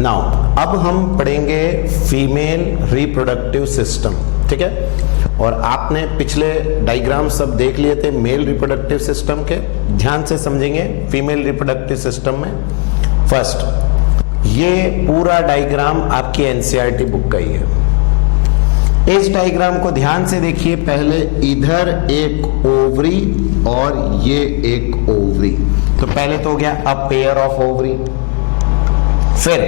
Now अब हम पढ़ेंगे फीमेल रिप्रोडक्टिव सिस्टम, ठीक है। और आपने पिछले डायग्राम सब देख लिए थे मेल रिप्रोडक्टिव सिस्टम के, ध्यान से समझेंगे फीमेल रिप्रोडक्टिव सिस्टम में। फर्स्ट, ये पूरा डायग्राम आपकी एनसीईआरटी बुक का ही है। इस डायग्राम को ध्यान से देखिए। पहले इधर एक ओवरी और ये एक ओवरी, तो पहले तो हो गया अ पेयर ऑफ ओवरी। फिर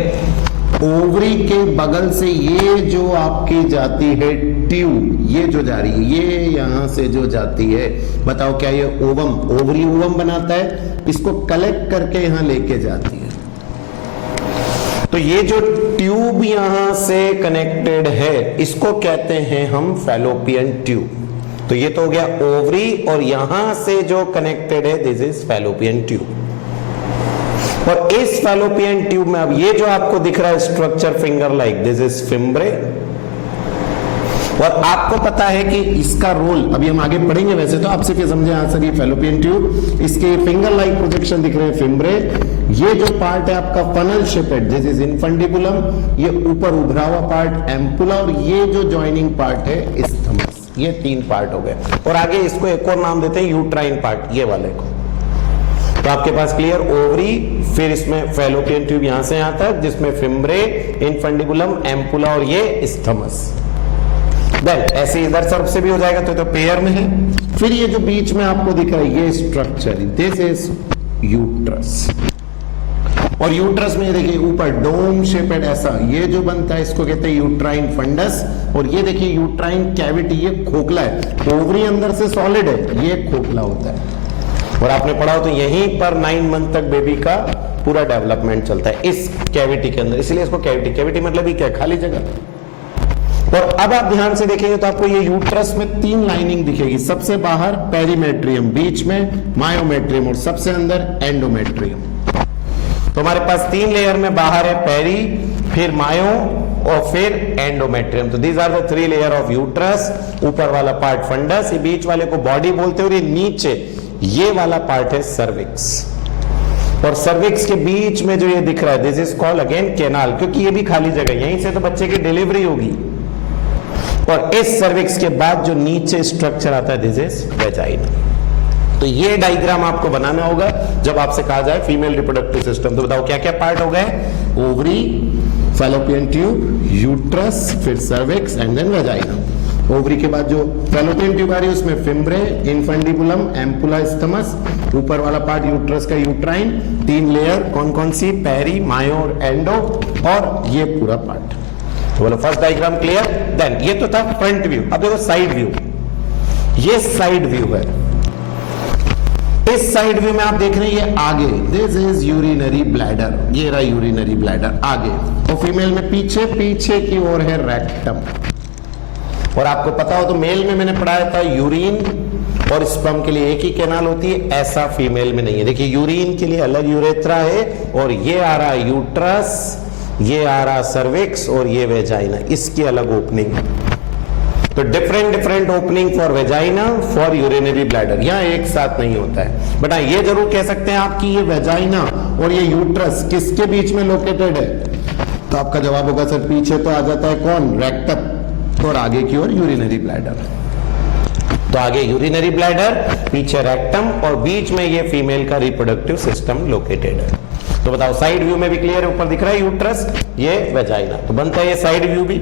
ओवरी के बगल से ये जो आपकी जाती है ट्यूब, ये जो जा रही है, ये यहां से जो जाती है, बताओ क्या ये ओवम, ओवरी ओवम बनाता है, इसको कलेक्ट करके यहां लेके जाती है। तो ये जो ट्यूब यहां से कनेक्टेड है इसको कहते हैं हम फैलोपियन ट्यूब। तो ये तो हो गया ओवरी, और यहां से जो कनेक्टेड है दिस इज फैलोपियन ट्यूब। और इस फैलोपियन ट्यूब में अब ये जो आपको दिख रहा है structure finger like, this is fimbriae. और आपको पता है कि इसका रोल अभी हम आगे पढ़ेंगे, वैसे तो आप सिर्फ ये समझे आंसर, ये फैलोपियन ट्यूब, इसके फिंगर लाइक प्रोजेक्शन दिख रहे हैं फिम्ब्रे। ये जो पार्ट है आपका funnel shaped, this is infundibulum, ये ऊपर उभरा हुआ पार्ट एम्पुला, और ये जो जॉइनिंग पार्ट है इस्थमस। ये तीन पार्ट हो गए। और आगे इसको एक और नाम देते हैं यूट्राइन पार्ट, ये वाले को। तो आपके पास क्लियर ओवरी, फिर इसमें फैलोपियन ट्यूब यहां से यहां तक, जिसमें फिम्ब्रे, इनफंडिबुलम, एम्पुला और ये इस्थमस। देन ऐसे इधर तरफ से भी हो जाएगा, तो पेयर में है। फिर ये जो बीच में आपको दिख रहा है ये स्ट्रक्चर, दिस इज यूट्रस। और यूट्रस में देखिए ऊपर डोम शेपेड ऐसा ये जो बनता है इसको कहते हैं यूट्राइन फंडस। और ये देखिए यूट्राइन कैविटी, ये खोखला है। ओवरी अंदर से सॉलिड है, ये खोखला होता है। और आपने पढ़ा हो तो यहीं पर 9 मंथ तक बेबी का पूरा डेवलपमेंट चलता है इस कैविटी के अंदर, इसलिए इसको कैविटी, कैविटी मतलब ही क्या, खाली जगह। और अब आप ध्यान से देखेंगे तो आपको ये यूट्रस में 3 लाइनिंग दिखेगी। सबसे बाहर पेरीमेट्रियम, बीच में मायोमेट्रियम, और सबसे अंदर एंडोमेट्रियम। तो हमारे पास 3 लेयर में बाहर है पेरी, फिर मायो और फिर एंडोमेट्रियम। तो these are the 3 layer of uterus. ऊपर वाला पार्ट फंडस, ये बीच वाले को बॉडी बोलते हैं, और ये नीचे ये वाला पार्ट है सर्विक्स। और सर्विक्स के बीच में जो ये दिख रहा है this is called again canal, क्योंकि ये भी खाली जगह, यहीं से तो बच्चे की डिलीवरी होगी। और इस सर्विक्स के बाद जो नीचे स्ट्रक्चर आता है दिस इज वेजाइना। तो ये डायग्राम आपको बनाना होगा जब आपसे कहा जाए फीमेल रिप्रोडक्टिव सिस्टम। तो बताओ क्या क्या पार्ट हो गए, ओवरी, फैलोपियन ट्यूब, यूट्रस, फिर cervix and then vagina. Ovary के बाद जो फैलोपियन ट्यूब आ रही है उसमें फिम्ब्रे, इनफंडिबुलम, एम्पुला, इस्थमस, ऊपर वाला पार्ट यूट्रस का यूट्राइन, 3 लेयर कौन कौन सी, पेरी, मायो और एंडो, और ये पूरा पार्ट। तो बोलो फर्स्ट डायग्राम क्लियर। देन ये तो था फ्रंट व्यू। अब देखो साइड व्यू, ये साइड व्यू है। इस साइड व्यू में आप देख रहे हैं ये आगे, दिस इज यूरिनरी ब्लैडर, ये रहा यूरिनरी ब्लैडर आगे। और फीमेल में पीछे, पीछे की ओर है रेक्टम। और आपको पता हो तो मेल में मैंने पढ़ाया था यूरिन और स्पर्म के लिए एक ही कैनाल होती है, ऐसा फीमेल में नहीं है। देखिए यूरिन के लिए अलग यूरेथ्रा है, और ये आ रहा यूट्रस, ये आ रहा सर्विक्स, और ये वेजाइना, इसकी अलग ओपनिंग। तो different opening for vagina, for urinary bladder, यहां एक साथ नहीं होता है। बट ये जरूर कह सकते हैं आप कि ये वेजाइना और ये यूट्रस किसके बीच में लोकेटेड है। तो आपका जवाब होगा सर पीछे तो आ जाता है कौन, रेक्टम, और आगे की ओर यूरिनरी ब्लैडर। तो आगे यूरिनरी ब्लैडर, पीछे रेक्टम, और बीच में ये फीमेल का रिप्रोडक्टिव सिस्टम लोकेटेड है। तो बताओ साइड व्यू में भी क्लियर है, ऊपर दिख रहा है यूट्रस, ये वेजाइना, तो बनता है ये साइड व्यू भी।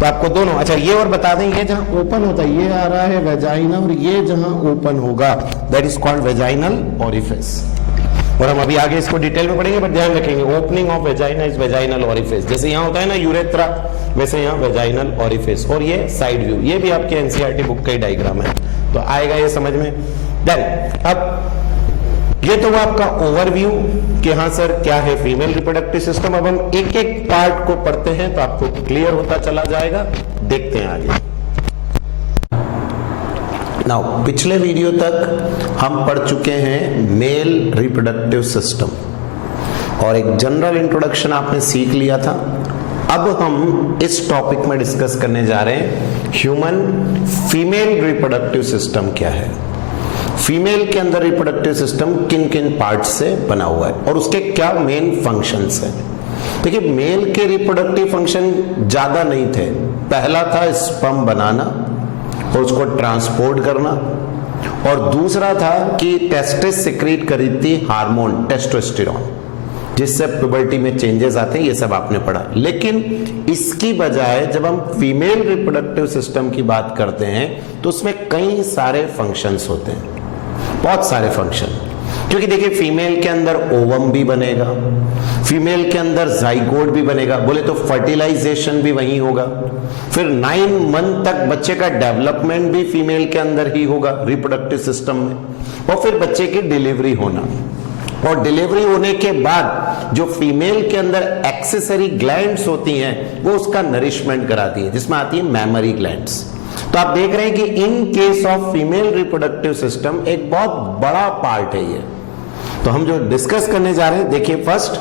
तो आपको दोनों, अच्छा ये और बता दें, ये जहां ओपन होता है ये आ रहा है वेजाइना, और ये जहां ओपन होगा that is called vaginal orifice. और हम अभी आगे इसको डिटेल में पढ़ेंगे, बट ध्यान रखेंगे opening of vagina is vaginal orifice. जैसे यहाँ होता है ना यूरेथ्रा, वैसे यहाँ वेजाइनल ओरिफिस। और ये साइड व्यू, ये भी आपके एनसीईआरटी बुक का ही डायग्राम है, तो आएगा ये समझ में। देन अब ये तो आपका ओवरव्यू कि हाँ सर क्या है फीमेल रिप्रोडक्टिव सिस्टम। अब हम एक एक पार्ट को पढ़ते हैं तो आपको क्लियर होता चला जाएगा। देखते हैं आगे। नाउ पिछले वीडियो तक हम पढ़ चुके हैं मेल रिप्रोडक्टिव सिस्टम, और एक जनरल इंट्रोडक्शन आपने सीख लिया था। अब हम इस टॉपिक में डिस्कस करने जा रहे हैं ह्यूमन फीमेल रिप्रोडक्टिव सिस्टम क्या है, फीमेल के अंदर रिप्रोडक्टिव सिस्टम किन किन पार्ट से बना हुआ है और उसके क्या मेन फंक्शंस हैं। देखिए मेल के रिप्रोडक्टिव फंक्शन ज्यादा नहीं थे। पहला था स्पर्म बनाना और उसको ट्रांसपोर्ट करना, और दूसरा था कि टेस्टिस सिक्रीट करी थी हार्मोन टेस्टोस्टेरोन, जिससे प्यूबर्टी में चेंजेस आते हैं। ये सब आपने पढ़ा। लेकिन इसकी बजाय जब हम फीमेल रिप्रोडक्टिव सिस्टम की बात करते हैं तो उसमें कई सारे फंक्शंस होते हैं, बहुत सारे फंक्शन। क्योंकि देखिए फीमेल के अंदर ओवम भी बनेगा, फीमेल के अंदर जाइगोट भी बनेगा, बोले तो फर्टिलाइजेशन भी वहीं होगा, फिर 9 मंथ तक बच्चे का डेवलपमेंट भी फीमेल के अंदर ही होगा रिप्रोडक्टिव सिस्टम में, और फिर बच्चे की डिलीवरी होना, और डिलीवरी होने के बाद जो फीमेल के अंदर एक्सेसरी ग्लैंड्स होती हैं वो उसका नरिशमेंट कराती है, जिसमें आती है मैमरी ग्लैंड्स। तो आप देख रहे हैं कि in case of female reproductive system एक बहुत बड़ा पार्ट है ये। तो हम जो डिस्कस करने जा रहे हैं, देखिए फर्स्ट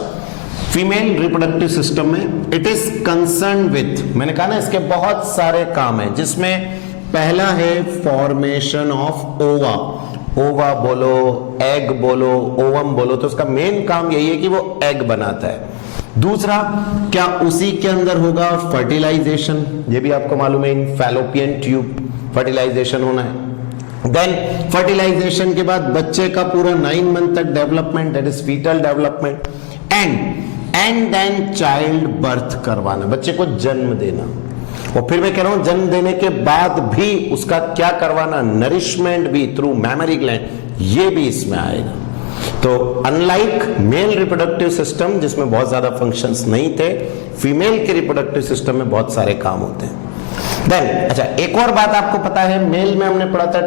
फीमेल रिप्रोडक्टिव सिस्टम में इट इज कंसर्न विथ, मैंने कहा ना इसके बहुत सारे काम हैं, जिसमें पहला है फॉर्मेशन ऑफ ओवा। ओवा बोलो, एग बोलो, ओवम बोलो, तो उसका मेन काम यही है कि वो एग बनाता है। दूसरा, क्या उसी के अंदर होगा फर्टिलाइजेशन, ये भी आपको मालूम है, इन फैलोपियन ट्यूब फर्टिलाइजेशन होना है। देन फर्टिलाइजेशन के बाद बच्चे का पूरा 9 मंथ तक development, that is foetal development, and then child birth करवाना, बच्चे को जन्म देना। और फिर मैं कह रहा हूं जन्म देने के बाद भी उसका क्या करवाना, नरिशमेंट भी थ्रू मैमरी ग्लैंड, ये भी इसमें आएगा। तो अनलाइक मेल रिप्रोडक्टिव सिस्टम जिसमें बहुत ज्यादा फंक्शंस नहीं थे, फीमेल के रिप्रोडक्टिव सिस्टम में बहुत सारे काम होते हैं। देन अच्छा, एक और बात आपको पता है, मेल में हमने पढ़ा था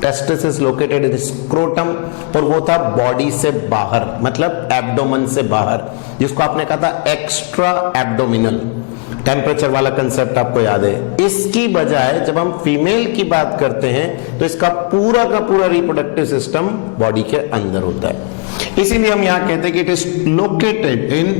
testis is located in scrotum, और वो था बॉडी से बाहर, मतलब एब्डोमेन से बाहर, जिसको आपने कहा था एक्स्ट्रा एब्डोमिनल। टेम्परेचर वाला कंसेप्ट आपको याद है। इसकी बजाय जब हम फीमेल की बात करते हैं तो इसका पूरा का पूरा रिप्रोडक्टिव सिस्टम बॉडी के अंदर होता है। इसीलिए हम यहां कहते हैं कि it is located in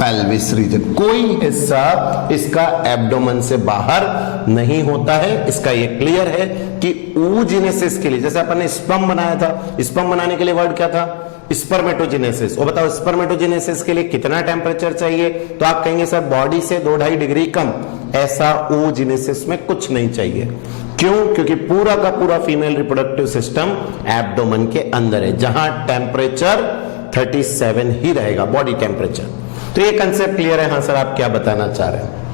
pelvis region. कोई हिस्सा इसका एब्डोमेन से बाहर नहीं होता है। इसका ये क्लियर है कि oogenesis के लिए, जैसे अपन ने स्पर्म बनाया था, स्पर्म बनाने के लिए वर्ड क्या था, स्पर्मेटोजेनेसिस। और बताओ स्पर्मेटोजेनेसिस के लिए कितना टेम्परेचर चाहिए, तो आप कहेंगे सर बॉडी से 2-2.5 डिग्री कम। ऐसा oogenesis में कुछ नहीं चाहिए। क्यों? क्योंकि पूरा का पूरा फीमेल रिप्रोडक्टिव सिस्टम एब्डोमेन के अंदर है, जहां टेम्परेचर 37 ही रहेगा, बॉडी टेम्परेचर। तो ये कंसेप्ट क्लियर है? हाँ सर, आप क्या बताना चाह रहे हैं?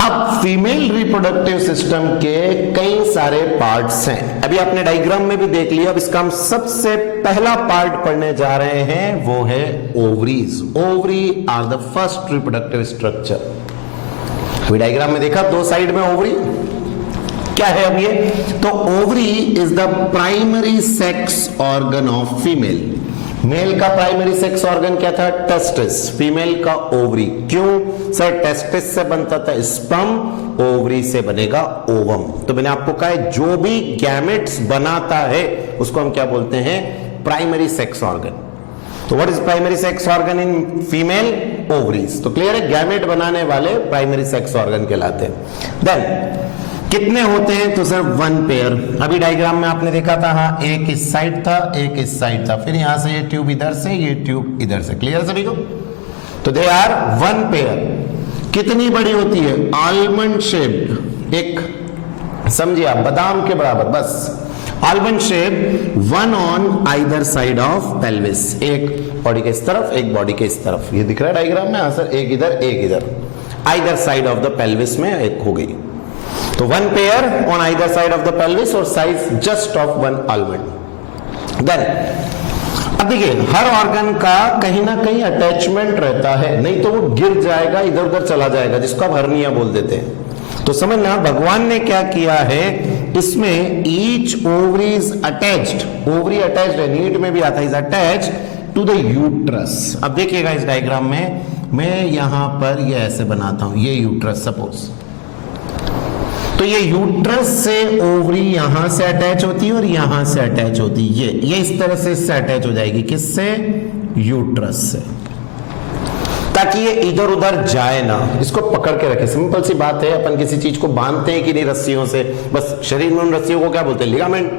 अब फीमेल रिप्रोडक्टिव सिस्टम के कई सारे पार्ट्स हैं। अभी आपने डायग्राम में भी देख लिया। अब इसका हम सबसे पहला पार्ट पढ़ने जा रहे हैं, वो है ovaries. Ovary are the first reproductive structure. अभी डायग्राम में देखा, 2 साइड में ओवरी। क्या है अब ये? तो ovary is the primary sex organ of female. Male का प्राइमरी सेक्स ऑर्गन क्या था? टेस्टिस। फीमेल का ओवरी। क्यों सर? टेस्टिस से बनता था स्पर्म, ओवरी से बनेगा ओवम। तो मैंने आपको कहा है जो भी गैमेट्स बनाता है उसको हम क्या बोलते हैं? Primary sex organ. तो what is primary sex organ in female? Ovaries. तो क्लियर है, गैमेट बनाने वाले प्राइमरी सेक्स ऑर्गन कहलाते हैं। देन कितने होते हैं? तो सर 1 पेयर। अभी डायग्राम में आपने देखा था, हाँ, एक इस साइड था, एक इस साइड था, फिर यहां से ये ट्यूब इधर से, ये ट्यूब इधर से। क्लियर सभी को? तो दे आर 1 पेयर। कितनी बड़ी होती है? आलमंड शेप्ड, एक समझिए आप बादाम के बराबर, बस almond shape, 1 on either side of pelvis. एक बॉडी के इस तरफ, एक बॉडी के इस तरफ। ये दिख रहा है डायग्राम में? हाँ सर, एक इधर, एक इधर, either side of the pelvis में एक हो गई। तो 1 pair on either side of the pelvis और size just of 1 almond. Then अब देखिए, हर ऑर्गन का कहीं ना कहीं अटैचमेंट रहता है, नहीं तो वो गिर जाएगा, इधर उधर चला जाएगा, जिसको आप हर्निया बोल देते हैं। तो समझना भगवान ने क्या किया है, इसमें each ovary is attached. Ovary attached है, नीट में भी आता है, is attached to the uterus. अब देखिएगा इस डायग्राम में, मैं यहां पर ये ऐसे बनाता हूं, ये यूट्रस सपोज, तो ये यूट्रस से ओवरी यहां से अटैच होती है और यहां से अटैच होती है। ये इस तरह से इससे अटैच हो जाएगी। किससे? यूट्रस से, ताकि ये इधर उधर जाए ना, इसको पकड़ के रखे। सिंपल सी बात है, अपन किसी चीज को बांधते हैं कि नहीं रस्सियों से, बस शरीर में उन रस्सियों को क्या बोलते हैं? लिगामेंट।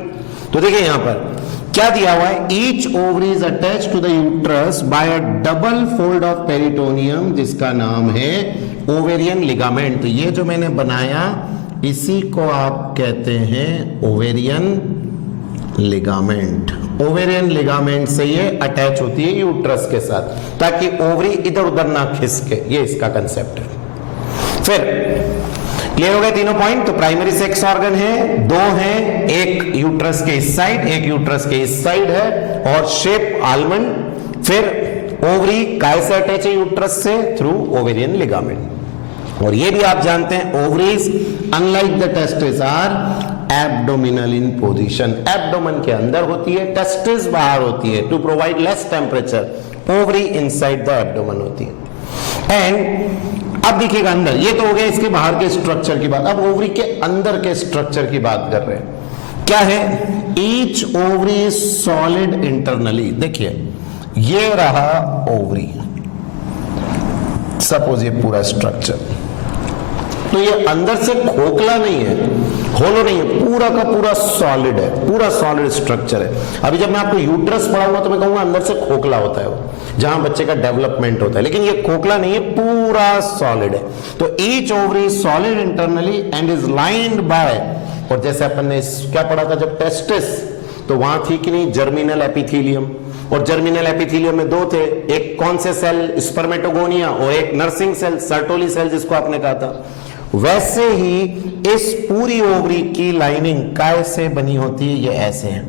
तो देखिए यहां पर क्या दिया हुआ है, each ovary is attach to the uterus by a double fold of peritoneum जिसका नाम है ओवेरियन लिगामेंट। तो ये जो मैंने बनाया इसी को आप कहते हैं ओवेरियन लिगामेंट। ओवेरियन लिगामेंट से ये अटैच होती है यूट्रस के साथ ताकि ओवरी इधर उधर ना खिसके, ये इसका कंसेप्ट है। फिर क्लियर हो गए तीनों पॉइंट। तो प्राइमरी सेक्स ऑर्गन है, दो हैं, एक यूट्रस के इस साइड एक यूट्रस के इस साइड है और शेप आलमंड। फिर ओवरी काय से अटैच है यूट्रस से, थ्रू ओवेरियन लिगामेंट। और ये भी आप जानते हैं ovaries unlike the testis are abdominal in position, abdomen के अंदर होती है, टेस्टिस बाहर होती है। To provide less temperature ovary inside the abdomen होती है। एंड अब देखिएगा अंदर, ये तो हो गया इसके बाहर के स्ट्रक्चर की बात, अब ओवरी के अंदर के स्ट्रक्चर की बात कर रहे हैं। क्या है, each ovary is solid internally. देखिए ये रहा ओवरी, सपोज ये पूरा स्ट्रक्चर, तो ये अंदर से खोखला नहीं है, होलो नहीं है, पूरा का पूरा सॉलिड है, पूरा सॉलिड स्ट्रक्चर है। अभी जब मैं आपको यूट्रस पढ़ाऊंगा तो मैं कहूंगा अंदर से खोखला होता है वो, जहां बच्चे का डेवलपमेंट होता है, लेकिन ये खोखला नहीं है, पूरा सॉलिड है। तो each ovary solid internally and is lined by, और जैसे अपन ने क्या पढ़ा था जब टेस्टिस, तो वहां थी कि नहीं जर्मिनल एपिथेलियम, और जर्मिनल एपिथेलियम में दो थे, एक कौन से सेल, स्पर्मेटोगोनिया, और एक नर्सिंग सेल, सर्टोली सेल जिसको आपने कहा था। वैसे ही इस पूरी ओवरी की लाइनिंग काय से बनी होती है, ये ऐसे है,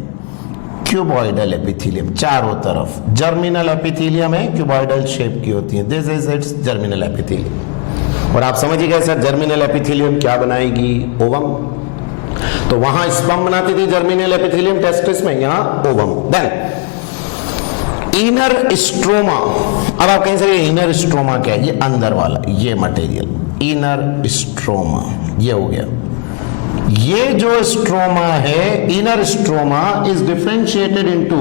क्यूबॉइडल एपिथेलियम, चारों तरफ जर्मिनल एपिथेलियम है, क्यूबॉइडल शेप की होती है, this is it's germinal epithelium. और आप समझ ही गए सर जर्मिनल एपिथेलियम क्या बनाएगी, ओवम। तो वहां स्पर्म बनाती थी जर्मिनल एपिथेलियम टेस्टिस में, यहां ओवम। देन इनर स्ट्रोमा, अब आप कहें सर ये इनर स्ट्रोमा क्या है, ये अंदर वाला ये मटेरियल, इनर स्ट्रोमा, ये हो गया। ये जो स्ट्रोमा है, inner stroma is differentiated into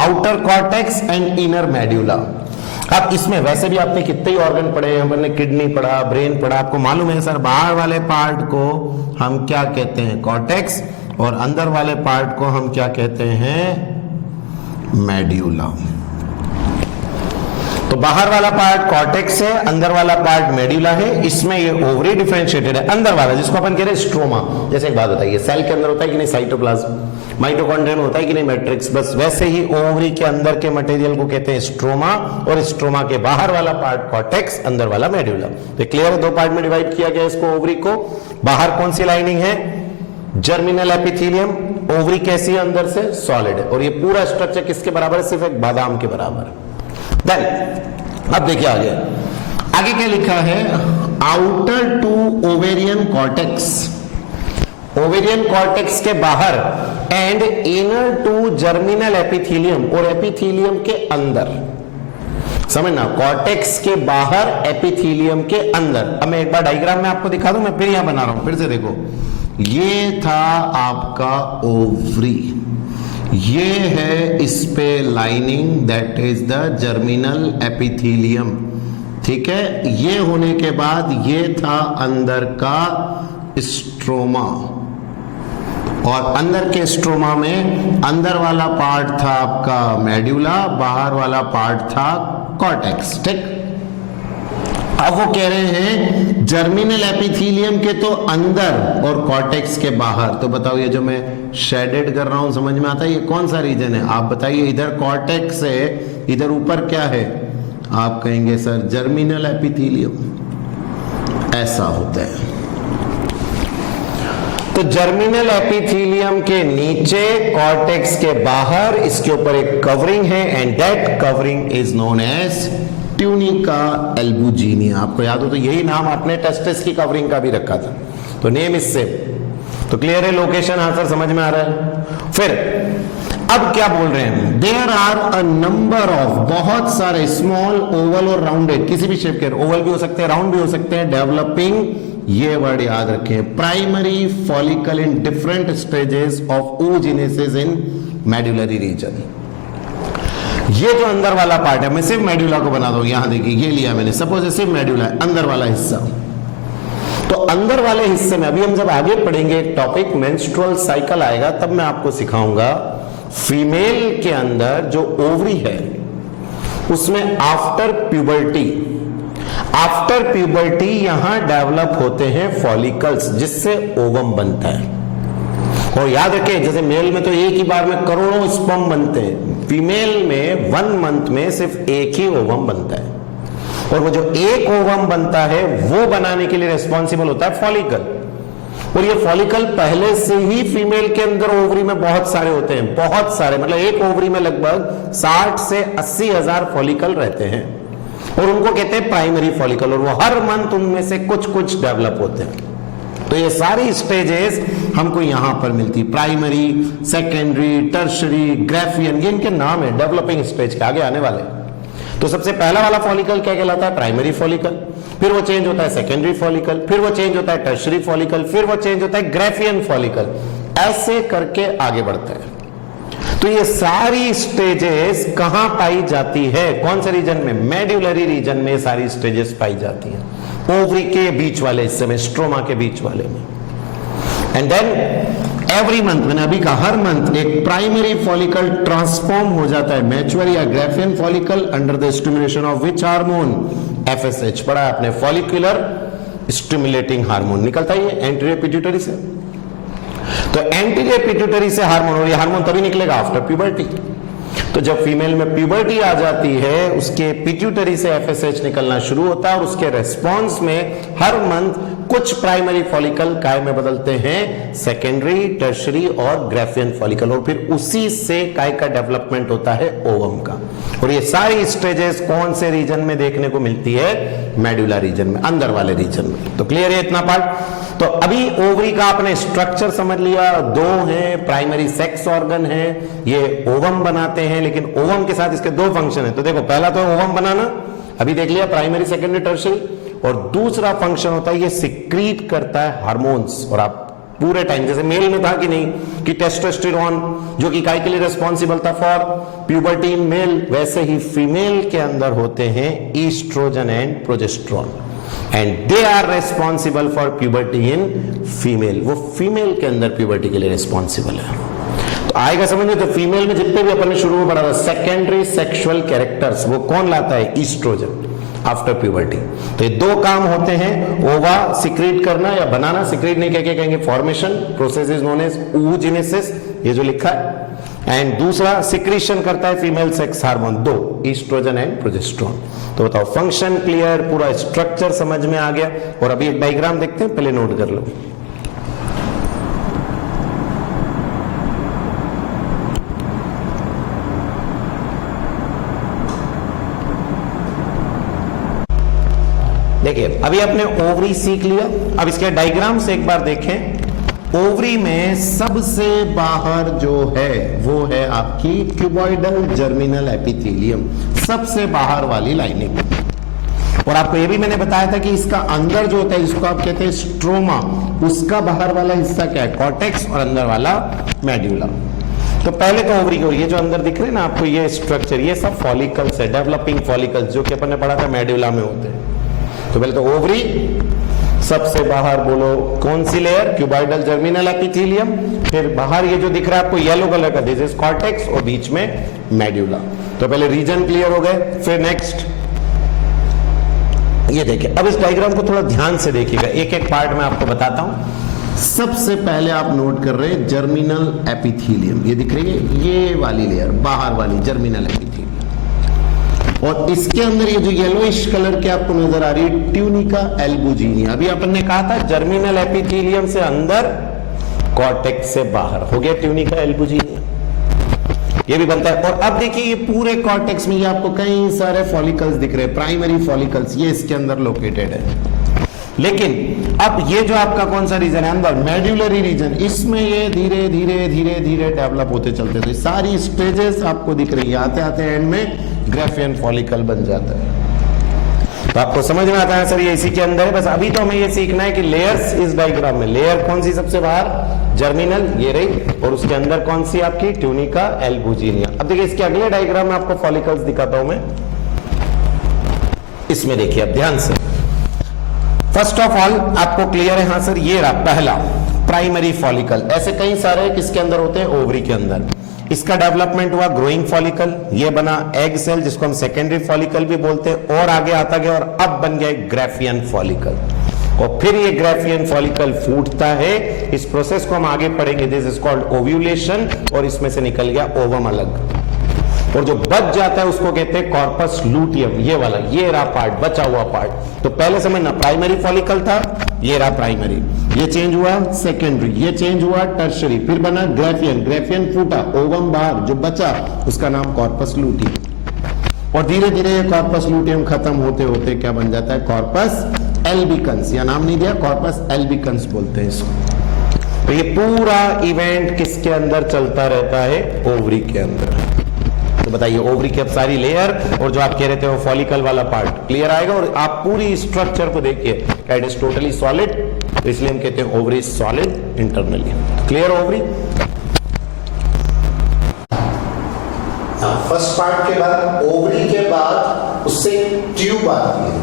outer cortex and inner medulla. अब इसमें वैसे भी आपने कितने ही ऑर्गन पढ़े हैं, हमने किडनी पढ़ा, ब्रेन पढ़ा, आपको मालूम है सर बाहर वाले पार्ट को हम क्या कहते हैं, कॉर्टेक्स, और अंदर वाले पार्ट को हम क्या कहते हैं, मेड्यूला। तो बाहर वाला पार्ट कॉर्टेक्स है, अंदर वाला पार्ट मेड्यूला है, इसमें ये ओवरी डिफरेंशिएटेड है। अंदर वाला जिसको अपन कह रहे हैं स्ट्रोमा, जैसे एक बात बताइए, सेल के अंदर होता है कि नहीं साइटोप्लाज्म, माइटोकॉन्ड्रिया में होता है कि नहीं मैट्रिक्स, बस वैसे ही ओवरी के अंदर के मटेरियल को कहते हैं स्ट्रोमा, और स्ट्रोमा के बाहर वाला पार्ट कॉर्टेक्स, अंदर वाला मेड्यूला। तो क्लियर है, दो पार्ट में डिवाइड किया गया इसको ओवरी को। बाहर कौन सी लाइनिंग है, जर्मिनल एपिथेलियम, ओवरी कैसी है, अंदर से सॉलिड है, और ये पूरा स्ट्रक्चर किसके बराबर है, सिर्फ एक बादाम के बराबर। देन अब देखिए आगे, आगे क्या लिखा है, outer to ovarian cortex, ovarian cortex के बाहर, and inner to germinal epithelium, और एपिथेलियम के अंदर, समझना, कॉर्टेक्स के बाहर एपिथेलियम के अंदर। अब मैं एक बार डायग्राम में आपको दिखा दूं, मैं फिर यहां बना रहा हूं, फिर से देखो, ये था आपका ओवरी, ये है इस पे lining, that is the germinal epithelium, ठीक है। ये होने के बाद ये था अंदर का स्ट्रोमा, और अंदर के स्ट्रोमा में अंदर वाला पार्ट था आपका मेड्यूला, बाहर वाला पार्ट था कॉर्टेक्स, ठीक। अब वो कह रहे हैं जर्मिनल एपिथेलियम के तो अंदर और कॉर्टेक्स के बाहर। तो बताओ ये जो मैं शेडेड कर रहा हूं समझ में आता है, ये कौन सा रीजन है, आप बताइए। इधर कॉर्टेक्स है, इधर ऊपर क्या है, आप कहेंगे सर जर्मिनल एपिथेलियम, ऐसा होता है। तो जर्मिनल एपिथेलियम के नीचे, कॉर्टेक्स के बाहर, इसके ऊपर एक कवरिंग है, and that covering is known as tunica albuginea. आपको याद हो तो यही नाम आपने टेस्टिस की कवरिंग का भी रखा था, तो नेम इससे। तो क्लियर है, लोकेशन आंसर समझ में आ रहा है। फिर अब क्या बोल रहे हैं, there are a number of, बहुत सारे स्मॉल ओवल और राउंडेड, किसी भी शेप के, ओवल भी हो सकते हैं, राउंड भी हो सकते हैं, डेवलपिंग, ये वर्ड याद रखें, primary follicle in different stages of oogenesis in medullary region. ये जो अंदर वाला पार्ट है, मैं सिर्फ मेड्यूला को बना दूं, यहां देखिए ये लिया मैंने, सपोज सिर्फ मेड्यूला है, अंदर वाला हिस्सा। तो अंदर वाले हिस्से में अभी हम जब आगे पढ़ेंगे एक टॉपिक मेंस्ट्रुअल साइकिल आएगा, तब मैं आपको सिखाऊंगा फीमेल के अंदर जो ओवरी है उसमें आफ्टर प्यूबर्टी यहां डेवलप होते हैं फॉलिकल्स जिससे ओवम बनता है। और याद रखें जैसे मेल में तो एक ही बार में करोड़ों स्पर्म बनते हैं, फीमेल में 1 मंथ में सिर्फ एक ही ओवम बनता है। और वो जो एक ओवम बनता है वो बनाने के लिए रिस्पॉन्सिबल होता है फॉलिकल। और ये फॉलिकल पहले से ही फीमेल के अंदर ओवरी में बहुत सारे होते हैं, बहुत सारे, मतलब एक ओवरी में लगभग 60 से 80 हजार फॉलिकल रहते हैं और उनको कहते हैं प्राइमरी फॉलिकल। और वो हर मंथ उनमें से कुछ कुछ डेवलप होते हैं। तो ये सारी स्टेजेस हमको यहां पर मिलती, प्राइमरी, सेकेंडरी, टर्शरी, ग्राफियन, ये इनके नाम है डेवलपिंग स्टेज के, आगे आने वाले। तो सबसे पहला वाला फॉलिकल क्या कहलाता है? Primary follicle. फिर वो चेंज होता है सेकेंडरी फॉलिकल, फिर वो चेंज होता है टर्शरी फॉलिकल, फिर वो चेंज होता है ग्राफियन फॉलिकल, ऐसे करके आगे बढ़ता है। तो ये सारी स्टेजेस कहां पाई जाती है? कौन से रीजन में? मेड्यूलरी रीजन में सारी स्टेजेस पाई जाती हैं, ओवरी के बीच वाले हिस्से में, स्ट्रोमा के बीच वाले में। एंड देन एवरी मंथ, मैंने अभी कहा हर मंथ एक प्राइमरी फॉलिकल ट्रांसफॉर्म हो जाता है मैच्योर या Graafian follicle under the stimulation of which hormone? FSH पढ़ा आपने, फॉलिकुलर स्टिमुलेटिंग हार्मोन निकलता है एंटीरियर पिट्यूटरी से। तो एंटीरियर पिट्यूटरी से हार्मोन, और ये हार्मोन तभी निकलेगा आफ्टर प्यूबर्टी। तो जब फीमेल में प्यूबर्टी आ जाती है उसके पिट्यूटरी से FSH निकलना शुरू होता है और उसके रेस्पॉन्स में हर मंथ कुछ प्राइमरी फॉलिकल काय में बदलते हैं सेकेंडरी, टर्शरी और ग्राफियन फॉलिकल, और फिर उसी से काय का डेवलपमेंट होता है ओवम का। और ये सारी स्टेजेस कौन से रीजन में देखने को मिलती है? मेडुला रीजन में, अंदर वाले रीजन में। तो क्लियर है इतना पार्ट? तो अभी ओवरी का आपने स्ट्रक्चर समझ लिया, 2 हैं, प्राइमरी सेक्स ऑर्गन है, ये ओवम बनाते हैं, लेकिन ओवम के साथ इसके 2 फंक्शन है। तो देखो पहला तो ओवम बनाना, अभी देख लिया, प्राइमरी, सेकेंडरी, टर्शरी। और दूसरा फंक्शन होता है ये सिक्रीट करता है हार्मोन्स। और आप पूरे टाइम, जैसे मेल में था कि नहीं कि टेस्टोस्टेरोन जो कि काय के लिए रिस्पॉन्सिबल था फॉर प्यूबर्टी इन मेल, वैसे ही फीमेल के अंदर होते हैं oestrogen and progesterone, and they are responsible for puberty in female. वो फीमेल के अंदर प्यूबर्टी के लिए रिस्पॉन्सिबल है। तो आएगा समझ में? तो फीमेल में जितने भी अपन ने शुरू में पढ़ा था सेकेंडरी सेक्सुअल कैरेक्टर्स, वो कौन लाता है? Oestrogen after puberty. तो ये 2 काम होते हैं, ओवा सिक्रीट करना या बनाना, सिक्रीट नहीं कह के कहेंगे formation, process is known as oogenesis, ये जो लिखा है। एंड दूसरा सिक्रीशन करता है female sex hormone, 2, oestrogen and progesterone. तो बताओ फंक्शन क्लियर, पूरा स्ट्रक्चर समझ में आ गया। और अभी एक डायग्राम देखते हैं, पहले नोट कर लो। देखिए अभी आपने ओवरी सीख लिया, अब इसके डायग्राम से एक बार देखें। ओवरी में सबसे बाहर जो है वो है आपकी क्यूबॉइडल जर्मिनल एपिथेलियम, सबसे बाहर वाली लाइनिंग। और आपको ये भी मैंने बताया था कि इसका अंदर जो होता है जिसको आप कहते हैं स्ट्रोमा, उसका बाहर वाला हिस्सा क्या है? कॉर्टेक्स, और अंदर वाला मेड्यूला। तो पहले तो ओवरी को, ये जो अंदर दिख रहे हैं ना आपको, ये स्ट्रक्चर, ये सब फॉलिकल्स है, डेवलपिंग फॉलिकल्स, जो कि अपन ने पढ़ा था मेड्यूला में होते हैं। तो पहले तो ओवरी, सबसे बाहर बोलो कौन सी लेयर? Cuboidal germinal epithelium. फिर बाहर ये जो दिख रहा है आपको येलो कलर का, दिस इज कॉर्टेक्स, और बीच में मेड्यूला। तो पहले रीजन क्लियर हो गए। फिर नेक्स्ट ये देखिए, अब इस डायग्राम को थोड़ा ध्यान से देखिएगा, एक एक पार्ट में आपको बताता हूं। सबसे पहले आप नोट कर रहे हैं जर्मिनल एपिथेलियम, ये दिख रही है ये वाली लेयर, बाहर वाली जर्मिनल एपिथेलियम। और इसके अंदर ये जो येलोइश कलर के आपको नजर आ रही है ट्यूनिका एल्बुजिनिया। अभी अपन ने कहा था जर्मिनल एपिथेलियम से अंदर, कॉर्टेक्स से बाहर, हो गया ट्यूनिका एल्बुजिनिया, ये भी बनता है। और अब देखिए ये पूरे कॉर्टेक्स में ये आपको कई सारे फॉलिकल्स दिख रहे हैं, प्राइमरी फॉलिकल्स, ये इसके अंदर लोकेटेड है। लेकिन अब ये जो आपका कौन सा रीजन है अंदर, मेड्यूलरी रीजन, इसमें ये धीरे धीरे धीरे धीरे डेवलप होते चलते थे। सारी स्टेजेस आपको दिख रही है, आते आते एंड में ग्राफियन फॉलिकल बन जाता है। तो आपको समझ में आता है सर ये इसी के अंदर है। बस अभी तो हमें ये सीखना है कि लेयर्स इस डायग्राम में, लेयर कौन सी सबसे बाहर? जर्मिनल, ये रही, और उसके अंदर कौन सी आपकी? Tunica albuginea. अब देखिए इसके अगले डायग्राम में आपको फॉलिकल्स दिखाता हूं मैं, इसमें देखिए अब ध्यान से। फर्स्ट ऑफ ऑल आपको क्लियर है? हाँ सर, ये रहा पहला प्राइमरी फॉलिकल। ऐसे कई सारे किसके अंदर होते हैं? ओवरी के अंदर। इसका डेवलपमेंट हुआ ग्रोइंग फॉलिकल, ये बना एग सेल जिसको हम सेकेंडरी फॉलिकल भी बोलते हैं, और आगे आता गया और अब बन गया ग्राफियन फॉलिकल, और फिर ये ग्राफियन फॉलिकल फूटता है। इस प्रोसेस को हम आगे पढ़ेंगे, दिस इज कॉल्ड ओव्यूलेशन, और इसमें से निकल गया ओवम अलग, और जो बच जाता है उसको कहते हैं कॉर्पस लूटियम, ये वाला, ये रहा पार्ट, बचा हुआ पार्ट। तो पहले समझना प्राइमरी फॉलिकल था, ये रहा प्राइमरी, ये चेंज हुआ सेकेंडरी, ये चेंज हुआ टर्शरी, फिर बना ग्राफियन, ग्राफियन फूटा, ओवम बाहर, जो बचा उसका नाम कॉर्पस लूटियम, और धीरे धीरे ये कॉर्पस लूटियम खत्म होते होते क्या बन जाता है, कॉर्पस एल्बिकन्स, या नाम नहीं दिया, कॉर्पस एल्बिकन्स बोलते हैं इसको। तो ये पूरा इवेंट किसके अंदर चलता रहता है, ओवरी के अंदर। तो बताइए ओवरी की अब सारी लेयर और जो आप कह रहे थे वो फॉलिकल वाला पार्ट क्लियर आएगा, और आप पूरी स्ट्रक्चर को देखिए, इट इज टोटली सॉलिड, तो इसलिए हम कहते हैं ovary solid internally. Clear ovary? First part के बाद ओवरी के बाद उससे ट्यूब आती है।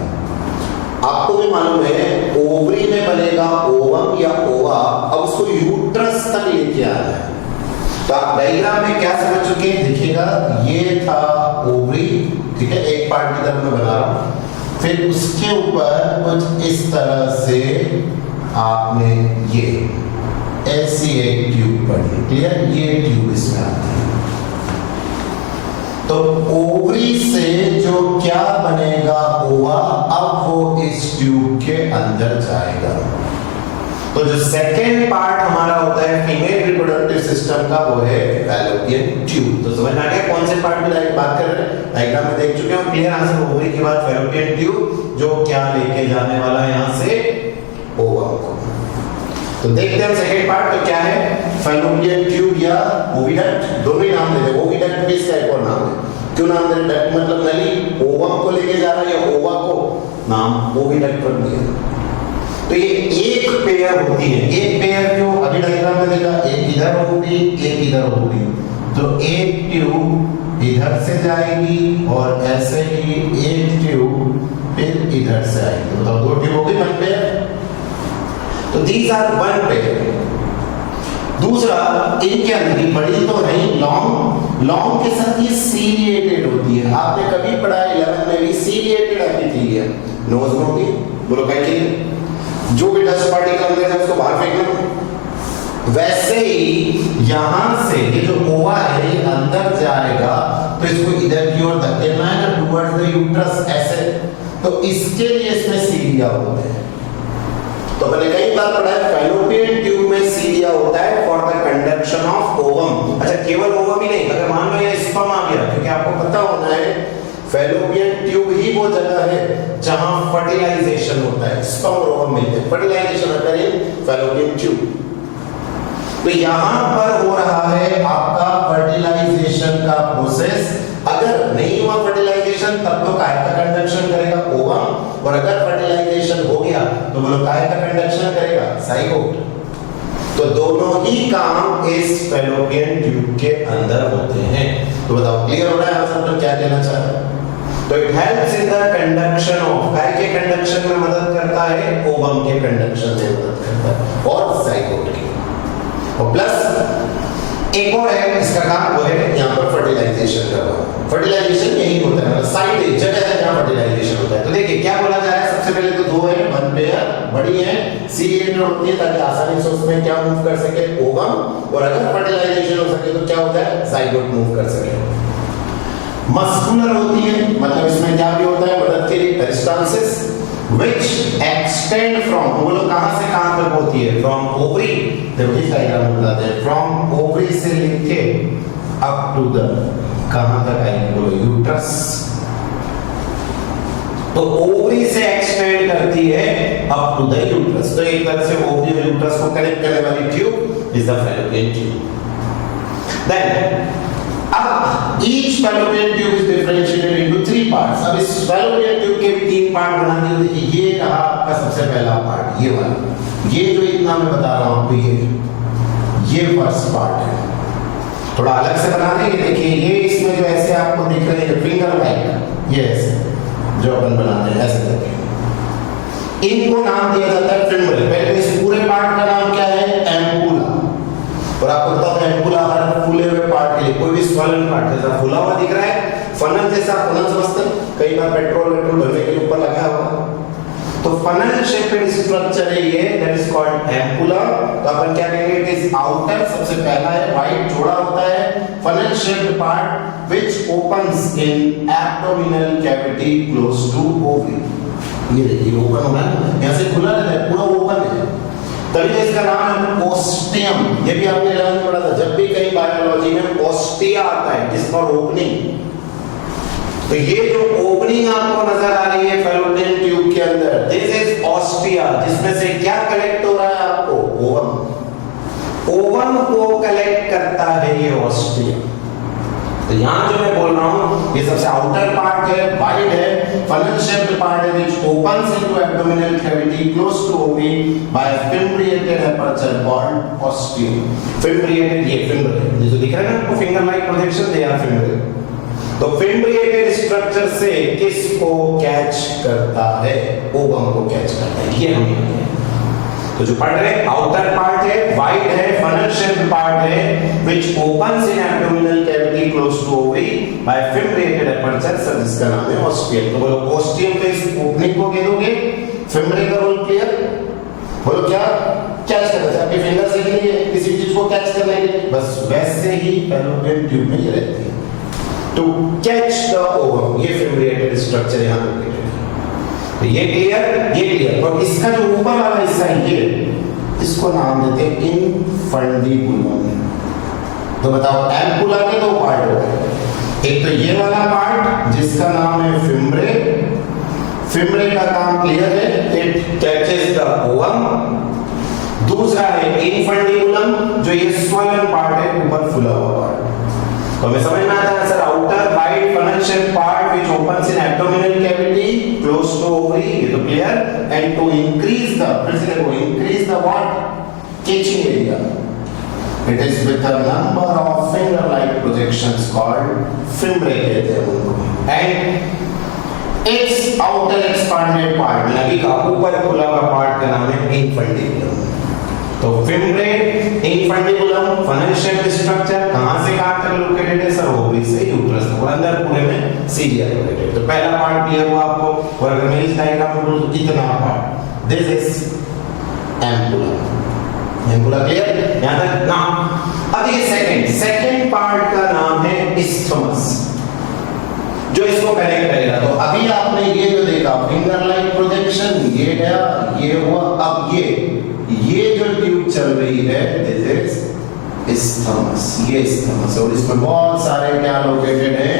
आपको भी मालूम है ओवरी में बनेगा ओवम या ओवा, अब उसको यूट्रस तक लेके आना है। तो आप डायग्राम में क्या समझ चुके हैं, देखिएगा ये था ओवरी, ठीक है, एक पार्ट की तरफ मैं बना रहा हूं, फिर उसके ऊपर कुछ इस तरह से आपने ये ऐसी एक ट्यूब पढ़ी, क्लियर, ये ट्यूब इसमें आती है। तो ओवरी से जो क्या बनेगा ओवा, अब वो इस ट्यूब के अंदर जाएगा। तो जो सेकेंड पार्ट हमारा होता है फीमेल रिप्रोडक्टिव सिस्टम का, वो है फैलोपियन ट्यूब। तो समझ में आ गया कौन से पार्ट की बात कर रहे हैं, डायग्राम में देख चुके हैं क्लियर आंसर। ओवरी के बाद फैलोपियन ट्यूब जो क्या लेके जाने वाला है यहां से ओवम को। तो देखते हैं सेकेंड पार्ट तो क्या है, फैलोपियन ट्यूब या ओविडक्ट, दोनों ही नाम देते हैं। ओविडक्ट भी इसका एक और नाम है। क्यों नाम दे रहे, डक्ट मतलब नली, ओवम को लेके जा रहा है या ओवा को, नाम ओविडक्ट रख दिया। तो ये एक पेयर होती है, एक पेयर जो अभी डायग्राम में देखा, एक इधर होगी एक इधर होगी, तो एक ट्यूब इधर से जाएगी और ऐसे ही एक ट्यूब फिर इधर से आएगी, तो दो ट्यूब होगी वन पेयर। तो दीज आर वन पेयर। दूसरा, इनके अंदर बड़ी तो है लॉन्ग, लॉन्ग के साथ ये सीरिएटेड होती है। आपने कभी पढ़ा 11 में भी सीरिएटेड एपिथेलियम, नोज में होती, बोलो कहीं जो भी डस्ट पार्टिकल अंदर है उसको बाहर फेंकना। वैसे ही यहां से ये जो ओवा है ये अंदर जाएगा, तो इसको इधर की ओर धकेलना है ना, टुवर्ड्स द यूट्रस ऐसे, तो इसके लिए इसमें सीलिया होते हैं। तो मैंने कई बार पढ़ा है फैलोपियन ट्यूब में सीलिया होता है for the conduction of ovum. अच्छा, केवल ओवम ही नहीं, अगर मान लो ये स्पर्म आ गया, क्योंकि आपको पता होना है फैलोपियन ट्यूब ही वो जगह है जहां फर्टिलाइजेशन होता है, स्पर्म और ओवम मिलते हैं, फर्टिलाइजेशन अकर इन फैलोपियन ट्यूब। तो यहां पर हो रहा है आपका फर्टिलाइजेशन का प्रोसेस। अगर नहीं हुआ फर्टिलाइजेशन तब तो काय का कंडक्शन करेगा ओवम, और अगर फर्टिलाइजेशन हो गया तो बोलो काय का कंडक्शन करेगा जाइगोट। तो दोनों ही काम इस फैलोपियन ट्यूब के अंदर होते हैं। तो बताओ क्लियर हो रहा है आप सब क्या कहना चाह रहे हैं? तो it helps in the conduction of, काय के कंडक्शन में मदद करता है, ओवम के कंडक्शन में मदद करता है, और जाइगोट के। और प्लस एक और है इसका काम, वो है यहां पर फर्टिलाइजेशन करना। फर्टिलाइजेशन यही होता है, मतलब साइड एक जगह है जहां फर्टिलाइजेशन होता है। तो देखिए क्या बोला जा रहा है, सबसे पहले तो दो है, वन पेयर बड़ी है, सीलिएटेड होती है ताकि आसानी से उसमें क्या मूव कर सके ओवम, और अगर फर्टिलाइजेशन हो सके तो क्या होता है जाइगोट मूव कर सके। मस्कुलर होती है, मतलब इसमें क्या भी होता है मदद के लिए, पेरिस्टालसिस which extend from, वो लोग कहां से कहां तक होती है, from ovary, देखो इस डायग्राम में बताते हैं, from ovary से लेके up to the कहां तक आएगी, बोलो यूट्रस। तो ओवरी से एक्सटेंड करती है अप टू द यूट्रस। तो एक तरह से ओवरी और यूट्रस को कनेक्ट करने वाली tube is the fallopian tube. Then अब each fallopian tube is differentiated into 3 parts. अब इस फैलोपियन ट्यूब के भी 3 पार्ट बना दिए। देखिए ये रहा आपका सबसे पहला पार्ट, ये वाला, ये जो इतना मैं बता रहा हूं आपको, ये फर्स्ट पार्ट है। थोड़ा अलग से बना देंगे, देखिए ये इसमें जो ऐसे आपको दिख रहे हैं फिंगर लाइक, ये ऐसे जो अपन बनाते हैं ऐसे करके, इनको नाम दिया जाता है फिम्बल। पहले इस पूरे पार्ट का नाम क्या है, एम्पुला। और आपको पता है एम्पुला हर फूले हुए पार्ट के लिए, कोई से आप फनल समझते हैं, कई बार पेट्रोल भरने के ऊपर लगा हुआ, तो फनल शेपेड स्ट्रक्चर है ये, दैट इज कॉल्ड एम्पुला। तो अपन क्या कहेंगे, इट इज आउटर, सबसे पहला है वाइट जोड़ा होता है funnel shaped part which opens in abdominal cavity close to ovary. ये देखिए ओपन होगा ना, यहां से खुला रहता है, पूरा ओपन है, तभी तो इसका नाम है ओस्टियम। ये भी आपने 11th में पढ़ा था, जब भी कहीं बायोलॉजी में ओस्टिया आता है, जिस पर ओपनिंग, तो ये जो ओपनिंग आपको नजर आ रही है फैलोपियन ट्यूब के अंदर, दिस इज ऑस्टिया, जिसमें से क्या कलेक्ट हो रहा है आपको, ओवम। ओवम को कलेक्ट करता है ये ऑस्टिया। तो यहां जो मैं बोल रहा हूं, ये सबसे आउटर पार्ट है, वाइड है, funnel shaped part है which opens into abdominal cavity close to ovary by a fimbriated aperture called ostium। fimbriated, ये फिम्बर है, ये जो दिख रहा है ना आपको finger like projection, they are fimbriae. तो फिम्ब्रिएटेड स्ट्रक्चर से किसको कैच करता है, ओवम को कैच करता है, ये हम तो जो पढ़ रहे आउटर पार्ट है, वाइड है, फनल शेप्ड पार्ट है which opens in abdominal cavity close to ovary by fimbriated aperture, sir जिसका नाम है ओस्टियम। तो बोलो ओस्टियम पे इस ओपनिंग को कह दोगे, फिम्ब्रे का रोल क्लियर, बोलो क्या कैच करता है, आपके फिंगर से लिए किसी चीज को कैच करने के लिए, बस वैसे ही फैलोपियन ट्यूब में ये रहती है, टू कैच द ओवम, ये फिम्ब्रिएटेड स्ट्रक्चर यहां लोकेटेड है। तो ये क्लियर। और इसका जो ऊपर वाला हिस्सा है ये, इसको नाम देते हैं इनफंडिबुलम। तो बताओ एम्पुला के दो पार्ट हो गए, एक तो ये वाला पार्ट जिसका नाम है फिम्ब्रे, फिम्ब्रे का काम क्लियर है, इट कैचेस द ओवम। दूसरा है इनफंडिबुलम, जो ये स्वलन पार्ट है, ऊपर फुला हुआ पार्ट। तो हमें समझ में आता है sir, outer wide funnel shaped part which opens in abdominal cavity close to ovary, ये तो clear. And to increase the, फिर से देखो, increase the what, catching area, it is with the number of finger like projections called fimbriae कहते हैं उनको। And its outer expanded part, नली का ऊपर खुला हुआ पार्ट का नाम है इनफंडिबुलम। तो fimbriae, infundibulum, funnel shaped structure, कहां से कहां तक लोकेटेड है सर, ओवरी से यूट्रस तक, और अंदर पूरे में सीरिया लोकेटेड। तो पहला पार्ट क्लियर हुआ आपको, और अगर मैं इस डायग्राम में बोलूं तो इतना part, this is ampulla. Ampulla clear यहां तक ना। अब ये सेकंड पार्ट का नाम है इस्थमस, जो इसको कनेक्ट करेगा। तो अभी आपने ये जो देखा फिंगर लाइक प्रोजेक्शन, ये गया, ये हुआ, अब ये जो ट्यूब चल रही है, दिस इज इस्थमस, ये इस्थमस, और इसमें बहुत सारे क्या लोकेटेड है,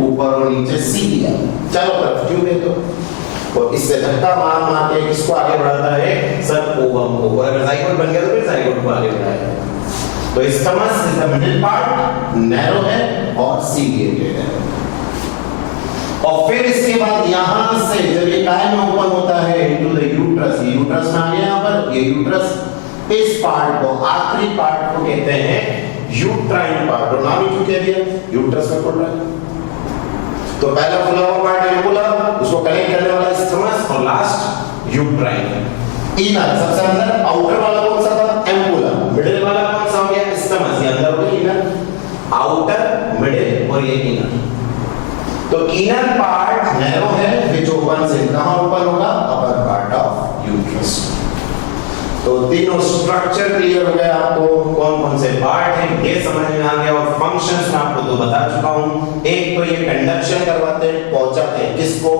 ऊपर और नीचे सीरिया, चारों तरफ ट्यूब है। तो इससे धक्का मार के इसको आगे बढ़ाता है सर ओवम को, और अगर जाइगोट बन गया तो फिर जाइगोट को आगे बढ़ाएगा। तो isthmus is the middle part, narrow है और सीरिएटेड है। और फिर इसके बाद यहां से जब ये काय में ओपन होता है इनटू द यूट्रस, यूट्रस में आ गया यहां पर, ये यूट्रस, इस पार्ट को, आखिरी पार्ट को कहते हैं यूट्राइन पार्ट, और नाम ही क्यों कह दिया, यूट्रस में खुल रहा है। तो पहला खुला हुआ पार्ट एम्पुला, उसको कनेक्ट करने वाला इस्थमस, और लास्ट यूट्राइन। इनर सबसे अंदर, आउटर वाला कौन सा था, एम्पुला, मिडिल वाला कौन सा हो गया, इस्थमस, ये अंदर हो गया इनर, आउटर, मिडिल और ये इनर। तो इनर पार्ट नैरो है which opens in, कहां ओपन होगा, अपर पार्ट ऑफ यूट्रस। तो तीनों स्ट्रक्चर क्लियर हो गया आपको, कौन कौन से पार्ट हैं ये समझ में आ गया, और फंक्शंस मैं आपको तो बता चुका हूं। एक तो ये कंडक्शन करवाते हैं, पहुंचाते हैं किसको,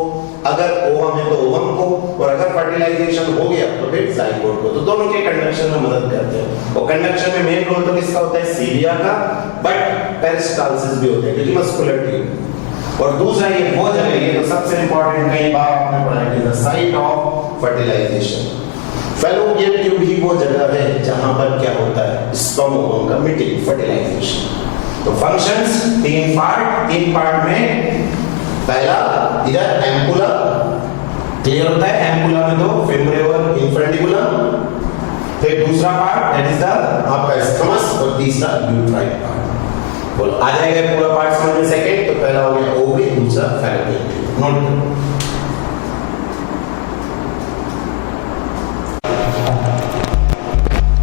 अगर ओवम है तो ओवम को, और अगर फर्टिलाइजेशन हो गया तो फिर जाइगोट को। तो दोनों के कंडक्शन में मदद करते हैं। और कंडक्शन में मेन रोल तो किसका होता है, सीरिया का, बट पेरिस्टाल्सिस भी होते हैं क्योंकि मस्कुलर ट्यूब। और दूसरा ये वो जगह, ये तो सबसे इंपॉर्टेंट, कई बार आपने पढ़ा है, the site of fertilisation. Fallopian tube ही वो जगह है जहां पर क्या होता है, स्पर्म ओवम का मीटिंग, फर्टिलाइजेशन। तो फंक्शंस तीन पार्ट में, पहला इधर एम्पुला क्लियर होता है, एम्पुला में तो फिम्ब्रे और इनफंडिबुलम, फिर दूसरा पार्ट दैट इज द आपका इस्थमस, और तीसरा यूट्राइन पार्ट। बोलो आ जाएगा पूरा पार्ट समझ में। सेकंड तो पहला हो गया ओवरी, दूसरा फैलोपियन ट्यूब। नोट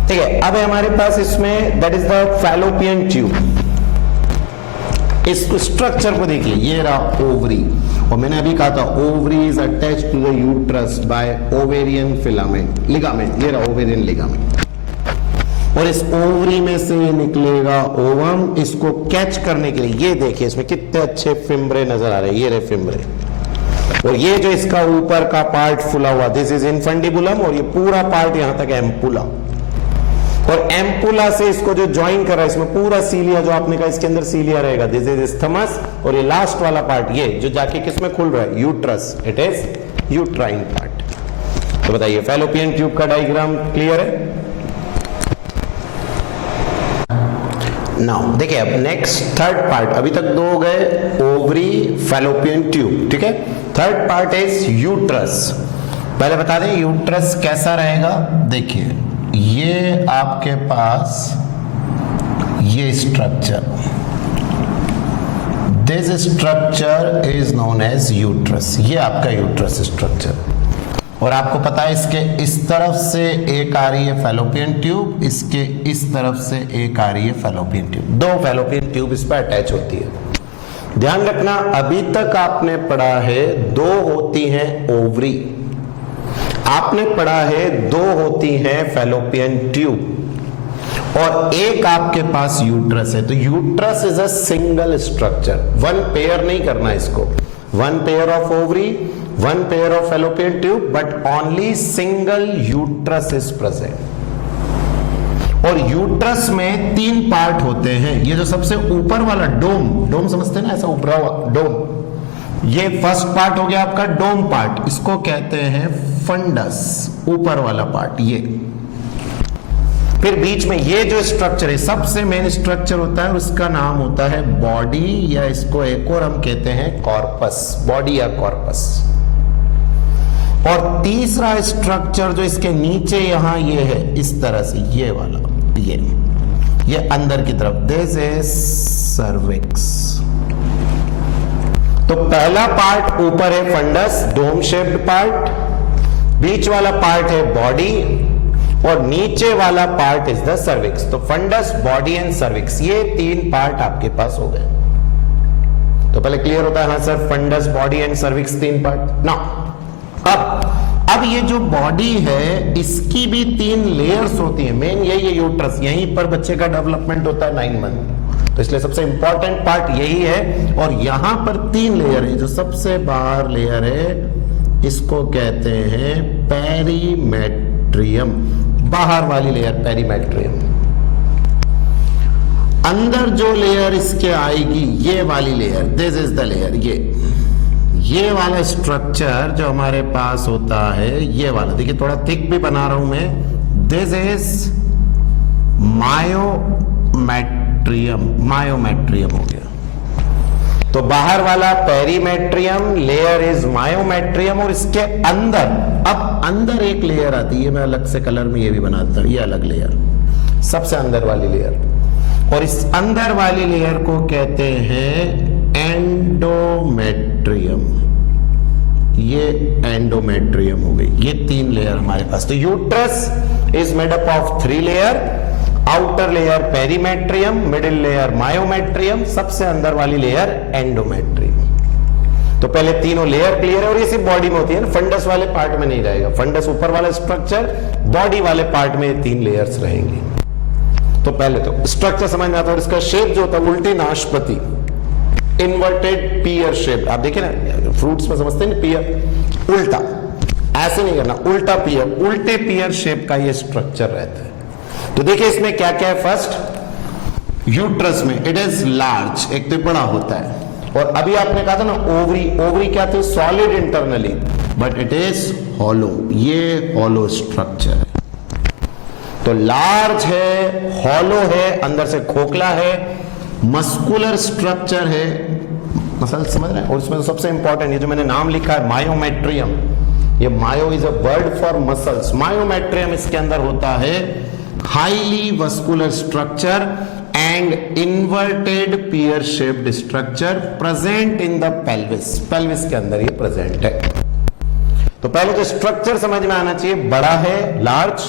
ठीक है। अब है हमारे पास इसमें that is the fallopian tube. इस स्ट्रक्चर को देखिए, ये रहा ओवरी, और मैंने अभी कहा था ovary is attached to the uterus by ovarian filament ligament, ये रहा ओवेरियन लिगामेंट, और इस ओवरी में से निकलेगा ओवम। इसको कैच करने के लिए ये देखिए इसमें कितने अच्छे फिम्ब्रे नजर आ रहे हैं, ये रहे फिम्ब्रे, और ये जो इसका ऊपर का पार्ट फुला हुआ, दिस इज इनफंडिबुलम, और ये पूरा पार्ट यहां तक एम्पुला, और एम्पुला से इसको जो ज्वाइन कर रहा है इसमें पूरा सीलिया, जो आपने कहा इसके अंदर सीलिया रहेगा, दिस इज इस्थमस, और ये लास्ट वाला पार्ट ये जो जाके किसमें खुल रहा है, uterus, it is uterine part. तो बताइए फैलोपियन ट्यूब का डायग्राम क्लियर है? नाउ देखिए अब नेक्स्ट थर्ड पार्ट, अभी तक दो हो गए, ओवरी, फैलोपियन ट्यूब, ठीक है। Third part is uterus. पहले बता दें यूट्रस कैसा रहेगा। देखिए ये आपके पास ये structure, this structure is known as uterus, ये आपका यूट्रस स्ट्रक्चर, और आपको पता है इसके इस तरफ से एक आ रही है फैलोपियन ट्यूब, इसके इस तरफ से एक आ रही है फैलोपियन ट्यूब, दो फैलोपियन ट्यूब इस पर अटैच होती है। ध्यान रखना अभी तक आपने पढ़ा है दो होती हैं ओवरी, आपने पढ़ा है दो होती हैं फैलोपियन ट्यूब, और एक आपके पास यूट्रस है। तो uterus is a single structure, one pair नहीं करना इसको, one pair of ovary, one pair of fallopian tube, but only single uterus is present. और यूट्रस में तीन पार्ट होते हैं, ये जो सबसे ऊपर वाला डोम, डोम समझते हैं ना, ऐसा उभरा हुआ डोम, ये फर्स्ट पार्ट हो गया आपका डोम पार्ट, इसको कहते हैं फंडस, ऊपर वाला पार्ट ये। फिर बीच में ये जो स्ट्रक्चर है सबसे मेन स्ट्रक्चर होता है, उसका नाम होता है बॉडी, या इसको एक और हम कहते हैं कॉर्पस, बॉडी या कॉर्पस। और तीसरा स्ट्रक्चर जो इसके नीचे यहां ये है इस तरह से, ये वाला, ये अंदर की तरफ, दिस इज सर्विक्स। तो पहला पार्ट ऊपर है फंडस, डोम शेप्ड पार्ट, बीच वाला पार्ट है बॉडी, और नीचे वाला पार्ट इज द सर्विक्स। तो फंडस, बॉडी एंड सर्विक्स, ये तीन पार्ट आपके पास हो गए। तो पहले क्लियर होता है, हाँ sir fundus, body and cervix तीन पार्ट ना। अब ये जो बॉडी है इसकी भी तीन लेयर्स होती है, मेन यही है यूट्रस, यहीं पर बच्चे का डेवलपमेंट होता है 9 मंथ, तो इसलिए सबसे इंपॉर्टेंट पार्ट यही है। और यहां पर तीन लेयर है, जो सबसे बाहर लेयर है इसको कहते हैं पेरीमेट्रियम, बाहर वाली लेयर पेरीमेट्रियम। अंदर जो लेयर इसके आएगी ये वाली layer, this is the layer, ये वाला स्ट्रक्चर जो हमारे पास होता है, ये वाला देखिए थोड़ा थिक भी बना रहा हूं मैं, दिस इज मायोमेट्रियम, मायोमेट्रियम हो गया। तो बाहर वाला पेरीमेट्रियम, लेयर इज मायोमेट्रियम, और इसके अंदर, अब अंदर एक लेयर आती है, मैं अलग से कलर में ये भी बनाता हूं, ये अलग लेयर, सबसे अंदर वाली लेयर, और इस अंदर वाली लेयर को कहते हैं एंडोमेट्रियम, ये एंडोमेट्रियम हो गई। ये तीन लेयर हमारे पास। तो uterus is made up of 3 layer, outer layer perimetrium, middle layer myometrium, सबसे अंदर वाली लेयर एंडोमेट्रियम। तो पहले तीनों लेयर क्लियर है, और ये सिर्फ बॉडी में होती है ना, फंडस वाले पार्ट में नहीं रहेगा, फंडस ऊपर वाला स्ट्रक्चर, बॉडी वाले पार्ट में 3 लेयर्स रहेंगी। तो पहले तो स्ट्रक्चर समझ में आता है, और इसका शेप जो होता है उल्टी नाशपति, इन्वर्टेड पियर शेप, आप देखिए ना फ्रूट्स में समझते हैं ना पियर, उल्टा, ऐसे नहीं करना, उल्टा पियर, उल्टे पियर शेप का ये स्ट्रक्चर रहता है। तो देखिए इसमें क्या क्या है, फर्स्ट यूट्रस में इट इज लार्ज, एक तो बड़ा होता है, और अभी आपने कहा था ना ओवरी, ओवरी क्या थी, solid internally, but it is hollow, ये हॉलो स्ट्रक्चर है। तो लार्ज है, हॉलो है, अंदर से खोखला है, मस्कुलर स्ट्रक्चर है, मसल समझ रहे हैं। और इसमें तो सबसे इंपॉर्टेंट ये जो मैंने नाम लिखा है मायोमेट्रियम, ये myo is a word for muscles, myometrium इसके अंदर होता है highly vascular structure and inverted pear shaped structure present in the pelvis, pelvis के अंदर ये प्रेजेंट है। तो पहले जो स्ट्रक्चर समझ में आना चाहिए, बड़ा है लार्ज,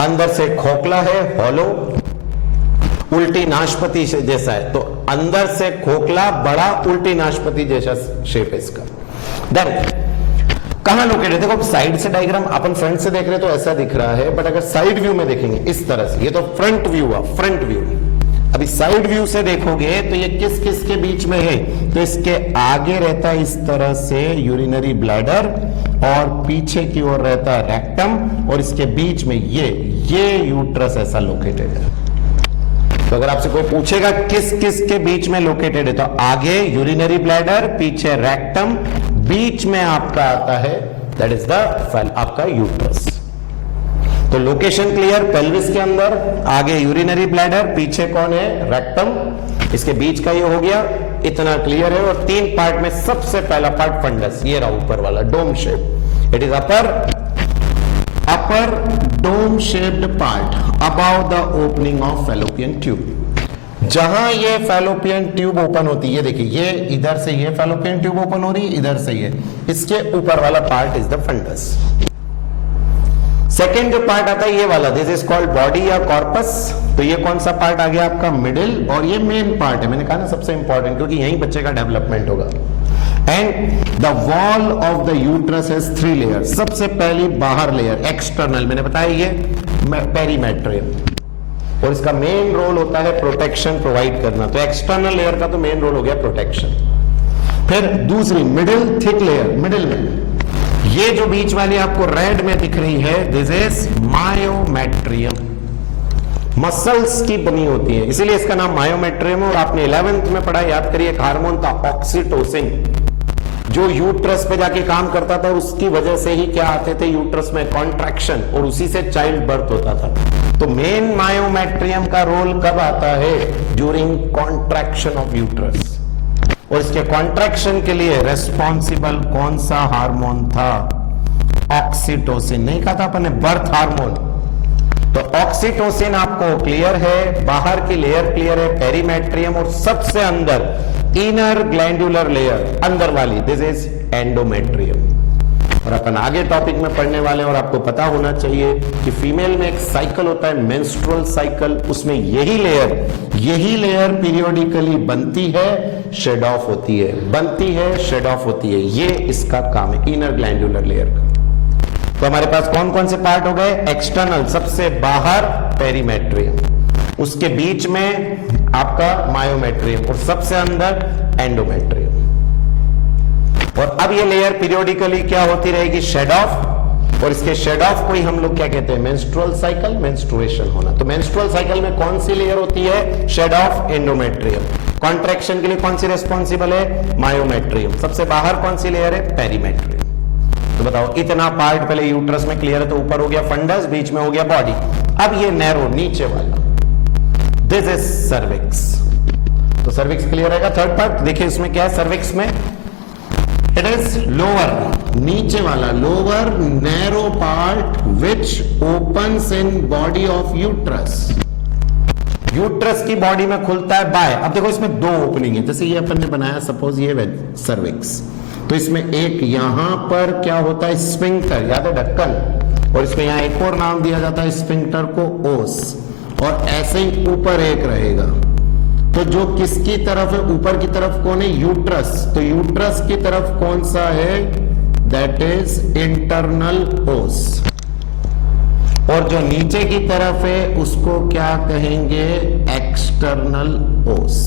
अंदर से खोखला है हॉलो, उल्टी नाशपति जैसा है, तो अंदर से खोखला बड़ा उल्टी नाशपति जैसा शेप है इसका। देन कहां लोकेटेड, देखो साइड से डायग्राम अपन फ्रंट से देख रहे तो ऐसा दिख रहा है, बट अगर साइड व्यू में देखेंगे इस तरह से, ये तो फ्रंट व्यू हुआ, फ्रंट व्यू। अभी साइड व्यू से देखोगे तो ये किस किस के बीच में है, तो इसके आगे रहता है इस तरह से यूरिनरी ब्लैडर, और पीछे की ओर रहता है रेक्टम, और इसके बीच में ये यूट्रस ऐसा लोकेटेड है। तो अगर आपसे कोई पूछेगा किस किस के बीच में लोकेटेड है, तो आगे यूरिनरी ब्लैडर, पीछे रेक्टम, बीच में आपका आता है दैट इज द आपका यूट्रस। तो लोकेशन क्लियर, पेल्विस के अंदर, आगे यूरिनरी ब्लैडर, पीछे कौन है, रेक्टम, इसके बीच का ये हो गया, इतना क्लियर है। और 3 पार्ट में सबसे पहला पार्ट फंडस, ये रहा ऊपर वाला dome shape, it is upper dome shaped part about the opening of fallopian tube. जहां ये फैलोपियन ट्यूब ओपन होती है, देखिए ये इधर से ये फैलोपियन ट्यूब ओपन हो रही है, इधर से ये, इसके ऊपर वाला part is the fundus. Second जो पार्ट आता है ये वाला, दिस इज कॉल्ड बॉडी या कॉर्पस। तो ये कौन सा पार्ट आ गया आपका, मिडिल, और ये मेन पार्ट है, मैंने कहा ना सबसे इंपॉर्टेंट, क्योंकि यही बच्चे का डेवलपमेंट होगा। And the wall of the uterus has 3 layer. सबसे पहली बाहर लेयर एक्सटर्नल, मैंने बताया ये पेरीमेट्रियम, और इसका मेन रोल होता है प्रोटेक्शन प्रोवाइड करना। तो एक्सटर्नल लेयर का तो मेन रोल हो गया प्रोटेक्शन। फिर दूसरी मिडिल थिक लेयर, मिडिल में ये जो बीच वाली आपको रेड में दिख रही है, दिस इज मायोमेट्रियम, मसल्स की बनी होती है, इसीलिए इसका नाम मायोमेट्रियम। और आपने 11th में पढ़ा, याद करिए, एक हार्मोन था ऑक्सीटोसिन, जो यूट्रस पे जाके काम करता था, उसकी वजह से ही क्या आते थे यूट्रस में, कॉन्ट्रैक्शन, और उसी से चाइल्ड बर्थ होता था। तो मेन मायोमेट्रियम का रोल कब आता है, ड्यूरिंग कॉन्ट्रैक्शन ऑफ यूट्रस। और इसके कॉन्ट्रैक्शन के लिए रेस्पॉन्सिबल कौन सा हार्मोन था, ऑक्सीटोसिन। नहीं कहा था अपन ने बर्थ हार्मोन, तो ऑक्सीटोसिन आपको क्लियर है, बाहर की लेयर क्लियर है, पेरीमेट्रियम, और सबसे अंदर इनर ग्लैंडुलर लेयर, अंदर वाली, दिस इज एंडोमेट्रियम। और अपन आगे टॉपिक में पढ़ने वाले हैं, और आपको पता होना चाहिए कि फीमेल में एक साइकिल होता है, मेंस्ट्रुअल साइकिल, उसमें यही लेयर पीरियोडिकली बनती है, शेड ऑफ होती है, बनती है, शेड ऑफ होती है, ये इसका काम है, इनर ग्लैंडुलर लेयर का। तो हमारे पास कौन कौन से पार्ट हो गए, एक्सटर्नल सबसे बाहर पेरीमेट्रियम, उसके बीच में आपका मायोमेट्रियम, और सबसे अंदर एंडोमेट्रियम। और अब ये लेयर पीरियोडिकली क्या होती रहेगी, शेड ऑफ, और इसके शेड ऑफ को ही हम लोग क्या कहते हैं, मेंस्ट्रुअल साइकिल, मेंस्ट्रुएशन होना। तो मेंस्ट्रुअल साइकिल में कौन सी लेयर होती है, शेड ऑफ, एंडोमेट्रियम। कॉन्ट्रैक्शन के लिए कौन सी रेस्पॉन्सिबल है, मायोमेट्रियम। सबसे बाहर कौन सी लेयर है, पेरीमेट्रियम। तो बताओ, इतना पार्ट पहले यूट्रस में क्लियर है, तो ऊपर हो गया फंडस, बीच में हो गया बॉडी। अब ये नैरो नीचे वाला, दिस इज सर्विक्स। तो सर्विक्स क्लियर रहेगा। थर्ड पार्ट देखिए, इसमें क्या है सर्विक्स में, इट इज लोअर, नीचे वाला, lower narrow part which opens in body of uterus. Uterus की बॉडी में खुलता है बाय। अब देखो इसमें 2 ओपनिंग है, जैसे ये अपन ने बनाया, सपोज ये सर्विक्स, तो इसमें एक यहां पर क्या होता है, स्फिंक्टर, याद है ढक्कन, और इसमें यहां एक और नाम दिया जाता है स्फिंक्टर को, ओस, और ऐसे ही ऊपर एक रहेगा। तो जो किसकी तरफ है, ऊपर की तरफ कौन है, यूट्रस। तो यूट्रस की तरफ कौन सा है, दैट इज इंटरनल ओस, और जो नीचे की तरफ है उसको क्या कहेंगे, एक्सटर्नल ओस।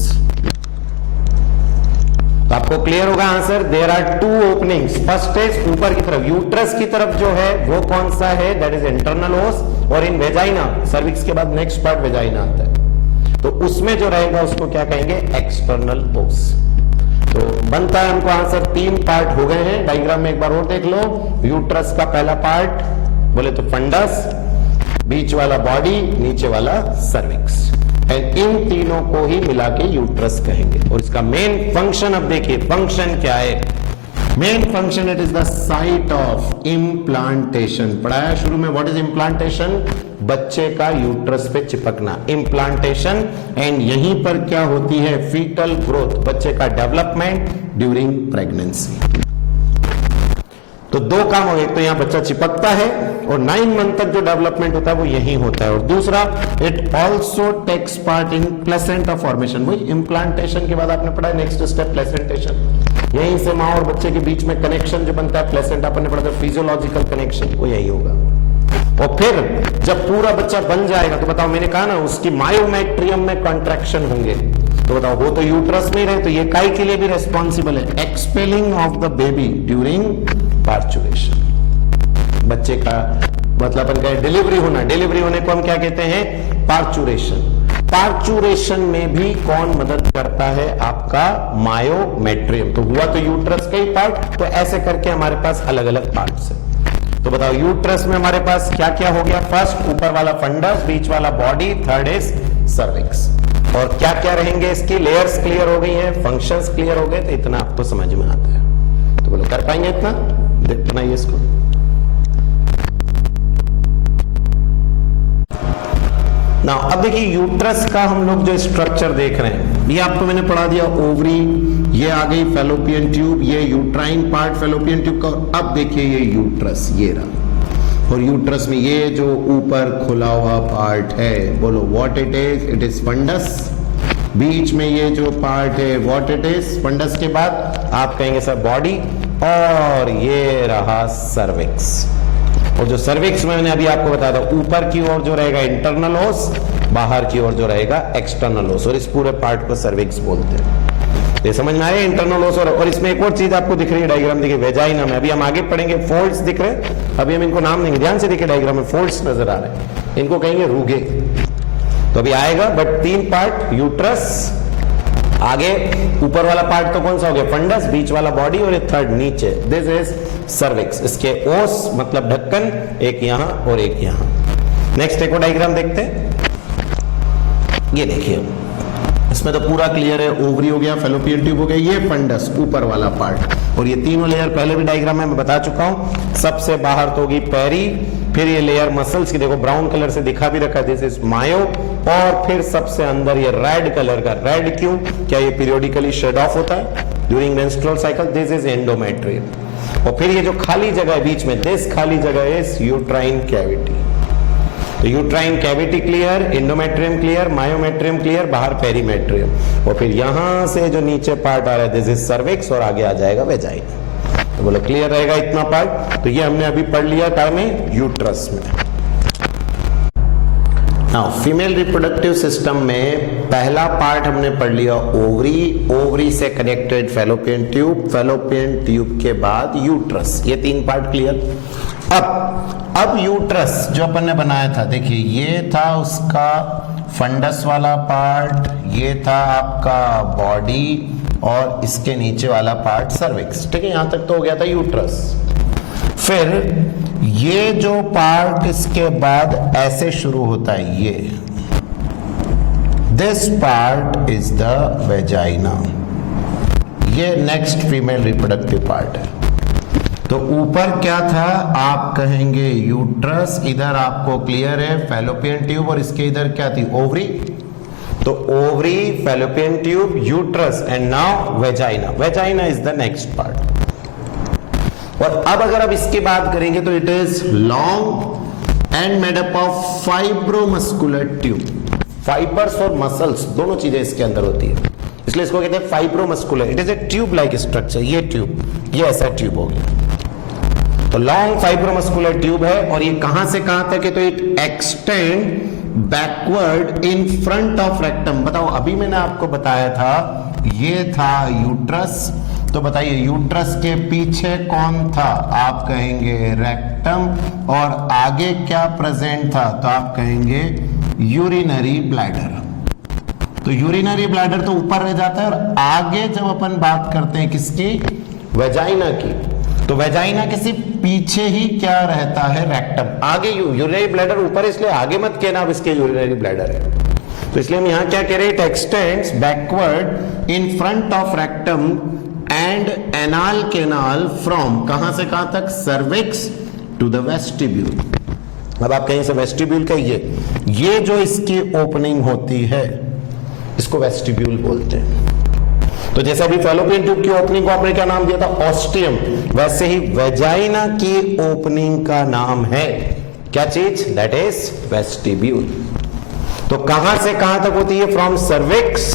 तो आपको क्लियर होगा answer, there are 2 openings. First is ऊपर की तरफ, यूट्रस की तरफ जो है वो कौन सा है, दैट इज इंटरनल ओस, और इन वेजाइना, सर्विक्स के बाद नेक्स्ट पार्ट वेजाइना आता है, तो उसमें जो रहेगा उसको क्या कहेंगे, एक्सटर्नल ओस। तो बनता है हमको आंसर, 3 पार्ट हो गए हैं। डायग्राम में एक बार और देख लो, यूट्रस का पहला पार्ट बोले तो फंडस, बीच वाला बॉडी, नीचे वाला सर्विक्स, एंड इन तीनों को ही मिला के यूट्रस कहेंगे। और इसका मेन फंक्शन, अब देखिए फंक्शन क्या है, main function, it is the site of implantation. पढ़ाया शुरू में, व्हाट इज इम्प्लांटेशन, बच्चे का यूट्रस पे चिपकना, इम्प्लांटेशन। एंड यहीं पर क्या होती है, फीटल ग्रोथ, बच्चे का डेवलपमेंट ड्यूरिंग प्रेगनेंसी। तो दो काम हो गए, तो यहाँ बच्चा चिपकता है और 9 मंथ तक जो डेवलपमेंट होता है वो यही होता है। और दूसरा, it also takes part in placenta formation. वही इम्प्लांटेशन के बाद आपने पढ़ा है नेक्स्ट स्टेप प्लेसेंटेशन। यहीं से माँ और बच्चे के बीच में कनेक्शन जो बनता है प्लेसेंटा, अपन ने पढ़ा था फिजियोलॉजिकल कनेक्शन, वो यही होगा। और फिर जब पूरा बच्चा बन जाएगा तो बताओ, मैंने कहा ना उसकी मायोमेट्रियम में कॉन्ट्रैक्शन होंगे, तो बताओ वो तो यूट्रस में रहे, तो ये काय के लिए भी रेस्पॉन्सिबल है, expelling of the baby during parturition. बच्चे का मतलब अपन कहें डिलीवरी होना, डिलीवरी होने को हम क्या कहते हैं, पार्चुरेशन। पार्चुरेशन में भी कौन मदद करता है, आपका मायोमेट्रियम। तो हुआ तो यूट्रस का ही पार्ट, तो ऐसे करके हमारे पास अलग अलग पार्ट्स है। तो बताओ यूट्रस में हमारे पास क्या क्या हो गया, फर्स्ट ऊपर वाला फंडस, बीच वाला बॉडी, थर्ड इज सर्विक्स। और क्या क्या रहेंगे, इसकी लेयर्स क्लियर हो गई हैं, फंक्शंस क्लियर हो गए, तो इतना आपको समझ में आता है। तो बोलो कर पाएंगे इतना, बनाइए इसको। ना अब देखिए यूट्रस का हम लोग जो स्ट्रक्चर देख रहे हैं, ये आपको मैंने पढ़ा दिया, ओवरी, ये आ गई फैलोपियन ट्यूब, ये यूट्राइन पार्ट फैलोपियन ट्यूब का। और अब देखिए ये यूट्रस, ये रहा। और यूट्रस में ये जो ऊपर खुला हुआ पार्ट है, बोलो व्हाट इट इज फंडस। बीच में ये जो पार्ट है व्हाट इट इज, फंडस के बाद आप कहेंगे सर बॉडी, और ये रहा सर्विक्स। और जो सर्विक्स में मैंने अभी आपको बताया था, ऊपर की ओर जो रहेगा इंटरनल ओस, बाहर की ओर जो रहेगा एक्सटर्नल ओस, और इस पूरे पार्ट को सर्विक्स बोलते हैं। ये समझ में आया, इंटरनल ओस। और इसमें एक और चीज आपको दिख रही है डायग्राम, देखिए वेजाइना में, अभी हम आगे पढ़ेंगे, फोल्ड्स दिख रहे हैं, अभी हम इनको नाम देंगे, ध्यान से देखिए डायग्राम में फोल्ड्स नजर आ रहे हैं, इनको कहेंगे रूगे। तो अभी आएगा, बट 3 पार्ट, यूट्रस, आगे ऊपर वाला पार्ट तो कौन सा हो गया, फंडस, बीच वाला बॉडी, और ये थर्ड नीचे, दिस इज सर्विक्स। इसके ओस मतलब ढक्कन, एक यहां और एक यहां। नेक्स्ट एक और डायग्राम देखते हैं, ये देखिए, इसमें तो पूरा क्लियर है, ओवरी हो गया, फैलोपियन ट्यूब हो गया, ये फंडस ऊपर वाला पार्ट, और ये तीनों लेयर पहले भी डायग्राम में मैं बता चुका हूं। सबसे बाहर तो होगी पेरी, फिर ये लेयर मसल्स की, देखो ब्राउन कलर से दिखा भी रखा है, दिस इज मायो, और फिर सबसे अंदर ये रेड कलर का, रेड क्यों, क्या ये पीरियोडिकली शेड ऑफ होता है during menstrual cycle, this is endometrium. और फिर ये जो खाली जगह है बीच में, दिस खाली जगह इज यूट्राइन कैविटी। तो uterine cavity clear, endometrium clear, myometrium clear, बाहर पेरीमेट्रियम, और फिर यहां से जो नीचे पार्ट आ रहा है दिस इज सर्विक्स, और आगे आ जाएगा वेजाइना। तो बोलो क्लियर रहेगा इतना पार्ट। तो ये हमने अभी पढ़ लिया कार में, यूट्रस में। नाउ फीमेल रिप्रोडक्टिव सिस्टम में पहला पार्ट हमने पढ़ लिया ओवरी, ओवरी से connected fallopian tube, fallopian tube के बाद यूट्रस, ये 3 पार्ट क्लियर। अब यूट्रस जो अपन ने बनाया था, देखिए ये था उसका फंडस वाला पार्ट, ये था आपका बॉडी, और इसके नीचे वाला पार्ट सर्विक्स, ठीक है, यहां तक तो हो गया था यूट्रस। फिर ये जो पार्ट इसके बाद ऐसे शुरू होता है, ये this part is the vagina, ये नेक्स्ट फीमेल रिप्रोडक्टिव पार्ट है। तो ऊपर क्या था, आप कहेंगे यूट्रस, इधर आपको क्लियर है फैलोपियन ट्यूब, और इसके इधर क्या थी, ओवरी। तो ovary, fallopian tube, uterus, and now vagina. Vagina is the next part. और अब अगर आप इसकी बात करेंगे तो it is long and made up of fibromuscular tube. Fibres और मसल्स दोनों चीजें इसके अंदर होती है, इसलिए इसको कहते हैं fibromuscular. It is a tube like structure, ये ट्यूब, ये ऐसा ट्यूब हो गया। तो लॉन्ग फाइब्रोमस्कुलर ट्यूब है, और ये कहां से कहां तक है, तो it extend backward in front of rectum. बताओ अभी मैंने आपको बताया था ये था यूट्रस, तो बताइए यूट्रस के पीछे कौन था, आप कहेंगे रेक्टम, और आगे क्या प्रेजेंट था, तो आप कहेंगे यूरिनरी ब्लैडर। तो यूरिनरी ब्लैडर तो ऊपर रह जाता है, और आगे जब अपन बात करते हैं किसकी, वेजाइना की, तो वेजाइना के सिर्फ पीछे ही क्या रहता है, रेक्टम। आगे यूरिनरी ब्लैडर ऊपर है, इसलिए आगे मत कहना अब इसके यूरिनरी ब्लैडर है। तो इसलिए हम यहां क्या कह रहे हैं, it extends backward in front of rectum and anal canal from, कहां से कहां तक, सर्विक्स टू द वेस्टिब्यूल। अब आप कहीं से वेस्टिब्यूल कहिए, ये जो इसकी ओपनिंग होती है इसको वेस्टिब्यूल बोलते हैं। तो जैसे अभी फैलोपियन ट्यूब की ओपनिंग को आपने क्या नाम दिया था, ऑस्टियम, वैसे ही वेजाइना की ओपनिंग का नाम है क्या चीज, दैट इज वेस्टिब्यूल। तो कहां से कहां तक होती है, from cervix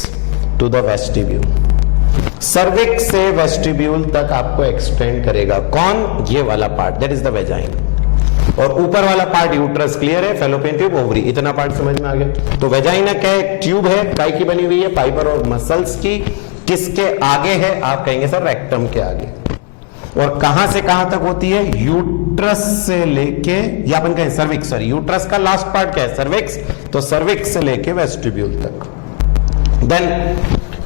to the vestibule. Cervix से वेस्टिब्यूल तक आपको एक्सटेंड करेगा कौन, ये वाला part, that is the vagina. और ऊपर वाला पार्ट यूट्रस, क्लियर है, फैलोपियन ट्यूब, ओवरी, इतना पार्ट समझ में आ गया। तो वेजाइना क्या है, ट्यूब है, काय की बनी हुई है, फाइबर और मसल्स की। किसके आगे है, आप कहेंगे सर रेक्टम के आगे। और कहां से कहां तक होती है, यूट्रस से लेके, या अपन कहें सर्विक्स, सॉरी यूट्रस का लास्ट पार्ट क्या है, सर्विक्स, तो सर्विक्स से लेके वेस्टिब्यूल तक। Then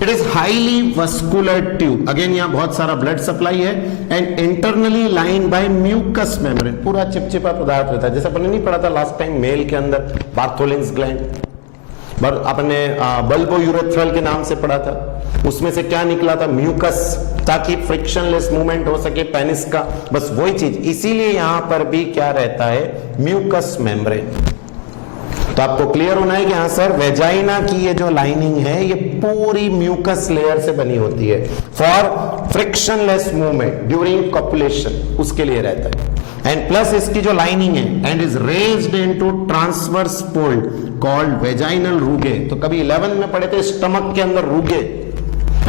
it is highly vascular tube, again यहां बहुत सारा ब्लड सप्लाई है, and internally line by mucus membrane, पूरा चिपचिपा पदार्थ रहता है। जैसे अपन ने नहीं पढ़ा था लास्ट टाइम, मेल के अंदर बार्थोलिन्स ग्लैंड, आपने बल्बो यूरेथ्रल के नाम से पढ़ा था, उसमें से क्या निकला था, म्यूकस, ताकि फ्रिक्शनलेस मूवमेंट हो सके पेनिस का, बस वही चीज। इसीलिए यहां पर भी क्या रहता है, म्यूकस मेम्ब्रेन। तो आपको क्लियर होना है कि हाँ सर, वेजाइना की ये जो लाइनिंग है ये पूरी म्यूकस लेयर से बनी होती है for frictionless movement during copulation, उसके लिए रहता है। एंड प्लस इसकी जो लाइनिंग है, and is raised into transverse fold called vaginal rugae. तो कभी 11 में पढ़े थे स्टमक के अंदर रूगे,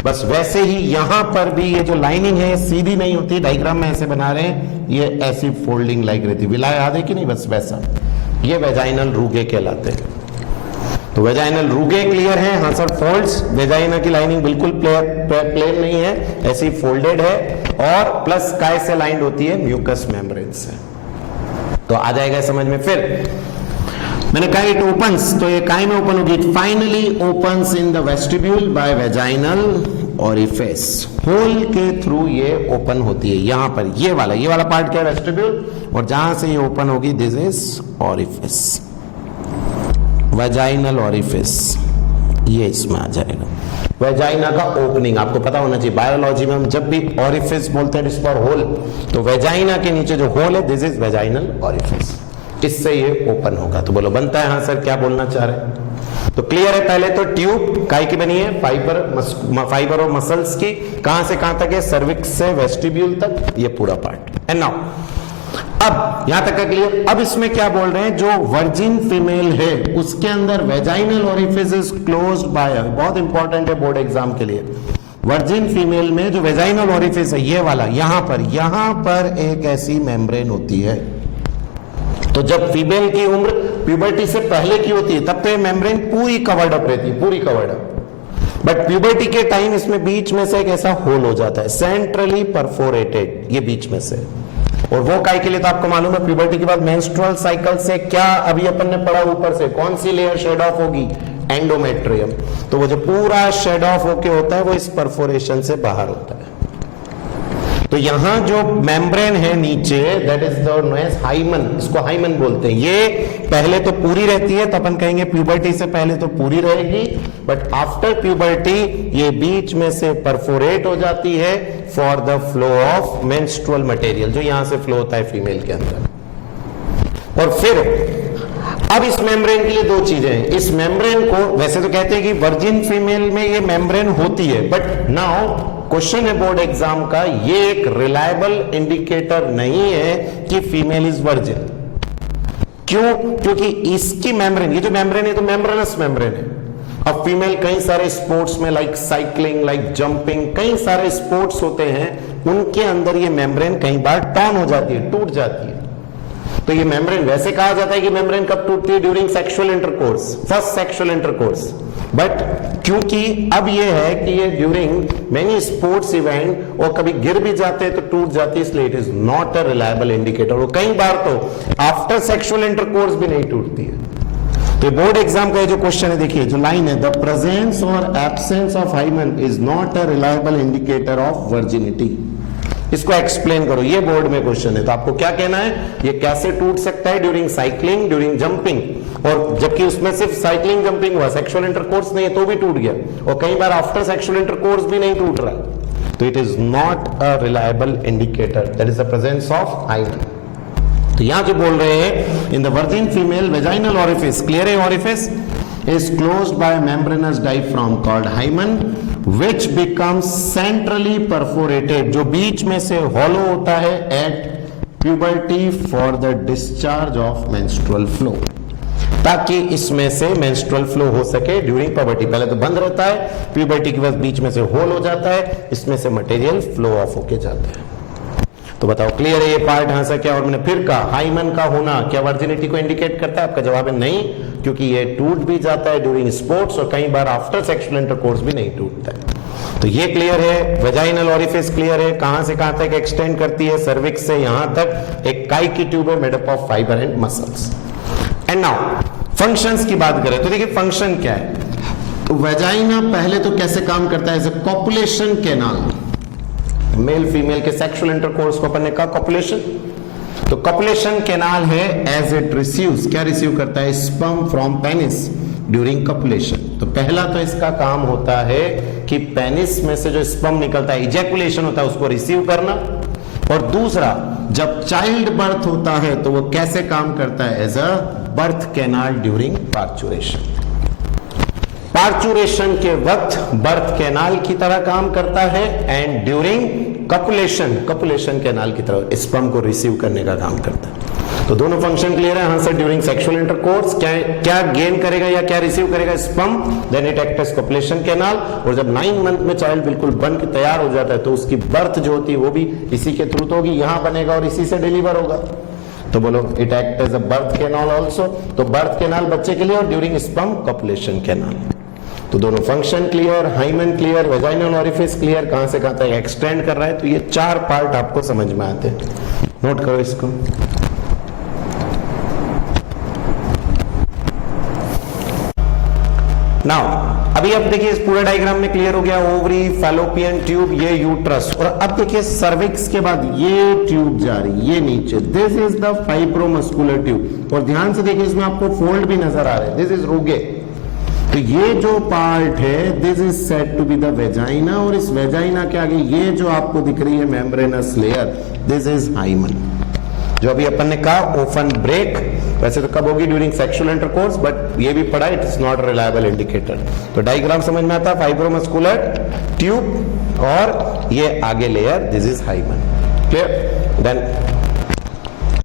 बस वैसे ही यहां पर भी ये जो लाइनिंग है सीधी नहीं होती, डायग्राम में ऐसे बना रहे हैं, ये ऐसी फोल्डिंग लाइक रहती है, विला याद है कि नहीं, बस वैसा, ये वेजाइनल रूगे कहलाते हैं। तो वेजाइनल रूगे क्लियर है, हाँ सर, फोल्ड्स, वेजाइना की लाइनिंग बिल्कुल प्लेन नहीं है, ऐसी फोल्डेड है, और प्लस काय से लाइंड होती है, म्यूकस मेम्ब्रेन से। तो आ जाएगा समझ में। फिर मैंने कहा इट ओपन्स, तो ये काय में ओपन होगी, it finally opens in the vestibule by vaginal orifice, hole के थ्रू ये ओपन होती है। यहां पर ये वाला पार्ट क्या है, वेस्टिब्यूल, और जहां से ये ओपन होगी, this is orifice, vaginal orifice, ये इसमें आ जाएगा। वेजाइना का ओपनिंग आपको पता होना चाहिए, बायोलॉजी में हम जब भी ओरिफिस बोलते हैं, इट इज फॉर होल, तो वेजाइना के नीचे जो होल है, दिस इज वेजाइनल ओरिफिस, इससे ये ओपन होगा। तो बोलो बनता है, हाँ सर, क्या बोलना चाह रहे हैं। तो क्लियर है, पहले तो ट्यूब काय की बनी है, फाइबर और मसल्स की, कहां से कहां तक है, सर्विक्स से वेस्टिब्यूल तक, ये पूरा पार्ट। एंड नाउ अब यहां तक का क्लियर। अब इसमें क्या बोल रहे हैं, जो वर्जिन फीमेल है उसके अंदर vaginal orifice is closed by, बहुत इंपॉर्टेंट है बोर्ड एग्जाम के लिए। वर्जिन फीमेल में जो वेजाइनल ओरिफिस है, ये वाला, यहां पर एक ऐसी मेम्ब्रेन होती है। तो जब फीमेल की उम्र प्यूबर्टी से पहले की होती है, तब तो ये मेम्ब्रेन पूरी कवर्ड अप रहती है, पूरी कवर्ड अप। बट प्यूबर्टी के टाइम इसमें बीच में से एक ऐसा होल हो जाता है, सेंट्रली परफोरेटेड, ये बीच में से। और वो काय के लिए, तो आपको मालूम है प्यूबर्टी के बाद मेंस्ट्रुअल साइकिल से क्या अभी अपन ने पढ़ा, ऊपर से कौन सी लेयर शेड ऑफ होगी, एंडोमेट्रियम। तो वो जो पूरा शेड ऑफ होके होता है, वो इस परफोरेशन से बाहर होता है। तो यहां जो मेम्ब्रेन है नीचे, that is known as hymen, इसको हाइमन बोलते हैं। ये पहले तो पूरी रहती है, तो अपन कहेंगे प्यूबर्टी से पहले तो पूरी रहेगी, बट आफ्टर प्यूबर्टी ये बीच में से परफोरेट हो जाती है for the flow of menstrual material, जो यहां से फ्लो होता है फीमेल के अंदर। और फिर अब इस मेम्ब्रेन के लिए दो चीजें हैं। इस मेम्ब्रेन को वैसे तो कहते हैं कि वर्जिन फीमेल में ये मेम्ब्रेन होती है, बट नाउ क्वेश्चन है बोर्ड एग्जाम का, ये एक रिलायबल इंडिकेटर नहीं है कि फीमेल इज वर्जिन। क्यों? क्योंकि इसकी मेम्ब्रेन, ये जो मेम्ब्रेन है तो मेम्ब्रेनस मेम्ब्रेन है। अब फीमेल कई सारे स्पोर्ट्स में, लाइक साइकिलिंग, लाइक जंपिंग, कई सारे स्पोर्ट्स होते हैं, उनके अंदर ये मेम्ब्रेन कई बार टर्न हो जाती है, टूट जाती है। तो ये मेम्ब्रेन, वैसे कहा जाता है कि मेम्ब्रेन कब टूटती है, during sexual intercourse, first sexual intercourse. But क्योंकि अब ये है कि ये ड्यूरिंग मेनी स्पोर्ट्स इवेंट, और कभी गिर भी जाते हैं तो टूट जाती है, इसलिए it is not a reliable indicator. और कई बार तो आफ्टर सेक्सुअल इंटरकोर्स भी नहीं टूटती है। तो बोर्ड एग्जाम का जो क्वेश्चन है, देखिए जो लाइन है, द प्रेजेंस और absence of hymen is not a reliable indicator of virginity. इसको एक्सप्लेन करो, ये बोर्ड में क्वेश्चन है। तो आपको क्या कहना है, ये कैसे टूट सकता है, ड्यूरिंग साइकिलिंग, ड्यूरिंग जंपिंग, और जबकि उसमें सिर्फ साइकिलिंग जंपिंग हुआ, सेक्सुअल इंटरकोर्स नहीं है तो भी टूट गया, और कई बार आफ्टर सेक्सुअल इंटरकोर्स भी नहीं टूट रहा। तो it is not a reliable indicator, that is the presence of hymen. तो यहां जो बोल रहे हैं, in the virgin female vaginal orifice, clear है, orifice is closed by a membranous diaphragm called hymen, which becomes centrally perforated, जो बीच में से हॉलो होता है at puberty for the discharge of menstrual flow, ताकि इसमें से मेंस्ट्रुअल फ्लो हो सके ड्यूरिंग प्यूबर्टी। पहले तो बंद रहता है, प्यूबर्टी के बाद बीच में से होल हो जाता है, इसमें से मटेरियल फ्लो ऑफ होके जाता है। तो बताओ क्लियर है ये पार्ट? हाँ सर क्या? और मैंने फिर कहा हाइमन का होना क्या वर्जिनिटी को इंडिकेट करता है? आपका जवाब है नहीं, क्योंकि ये टूट भी जाता है ड्यूरिंग स्पोर्ट्स और कई बार आफ्टर सेक्सुअल इंटरकोर्स भी नहीं टूटता है। तो ये क्लियर है। वेजाइनल ओरिफिस क्लियर है, कहां से कहां तक एक्सटेंड करती है? सर्विक्स से यहां तक एक काई की ट्यूब है made up of fibre and muscles. And now functions की बात करें तो देखिए फंक्शन क्या है। तो वेजाइना पहले तो कैसे काम करता है? As a copulation canal, male female के सेक्सुअल इंटरकोर्स को अपन ने कहा कॉपुलेशन, तो कॉपुलेशन कैनाल है एज इट रिसीव्स, क्या रिसीव करता है? Sperm from penis during copulation. तो पहला तो इसका काम होता है कि पेनिस में से जो स्पर्म निकलता है, इजैकुलेशन होता है, उसको रिसीव करना। और दूसरा, जब चाइल्ड बर्थ होता है तो वो कैसे काम करता है? As a birth canal during parturition. Parturition के वक्त बर्थ कैनाल की तरह काम करता है and during copulation, copulation canal की तरह स्पर्म को रिसीव करने का काम करता है। तो दोनों फंक्शन क्लियर है। हाँ सर ड्यूरिंग सेक्सुअल इंटरकोर्स क्या गेन करेगा या क्या रिसीव करेगा? Sperm, then it act as copulation canal. और जब 9 मंथ में चाइल्ड बिल्कुल बन के तैयार हो जाता है तो उसकी बर्थ जो होती है वो भी इसी के थ्रू तो होगी, यहां बनेगा और इसी से डिलीवर होगा। तो बोलो it act as a birth canal also. तो बर्थ कैनाल बच्चे के लिए और ड्यूरिंग स्पर्म कपुलेशन कैनाल। तो दोनों function clear, hymen clear, vaginal orifice clear, कहां से कहां तक एक्सटेंड कर रहा है। तो ये 4 पार्ट आपको समझ में आते हैं, नोट करो इसको। नाउ अभी अब देखिए इस पूरे डायग्राम में क्लियर हो गया, ओवरी, फैलोपियन ट्यूब, ये यूट्रस, और अब देखिए सर्विक्स के बाद ये ट्यूब जा रही, ये नीचे, this is the fibromuscular tube. और ध्यान से देखिए इसमें आपको फोल्ड भी नजर आ रहे हैं, दिस इज रुगे। तो ये जो पार्ट है this is said to be the vagina, और इस वेजाइना के आगे ये जो आपको दिख रही है membranous layer, this is hymen. जो अभी अपन ने कहा ओपन ब्रेक, वैसे तो कब होगी? ड्यूरिंग सेक्सुअल इंटरकोर्स, बट ये भी पढ़ा, it is not reliable indicator. तो डायग्राम समझ में आता है, फाइब्रोमस्कुलर ट्यूब और ये आगे layer, this is hymen. Clear? Then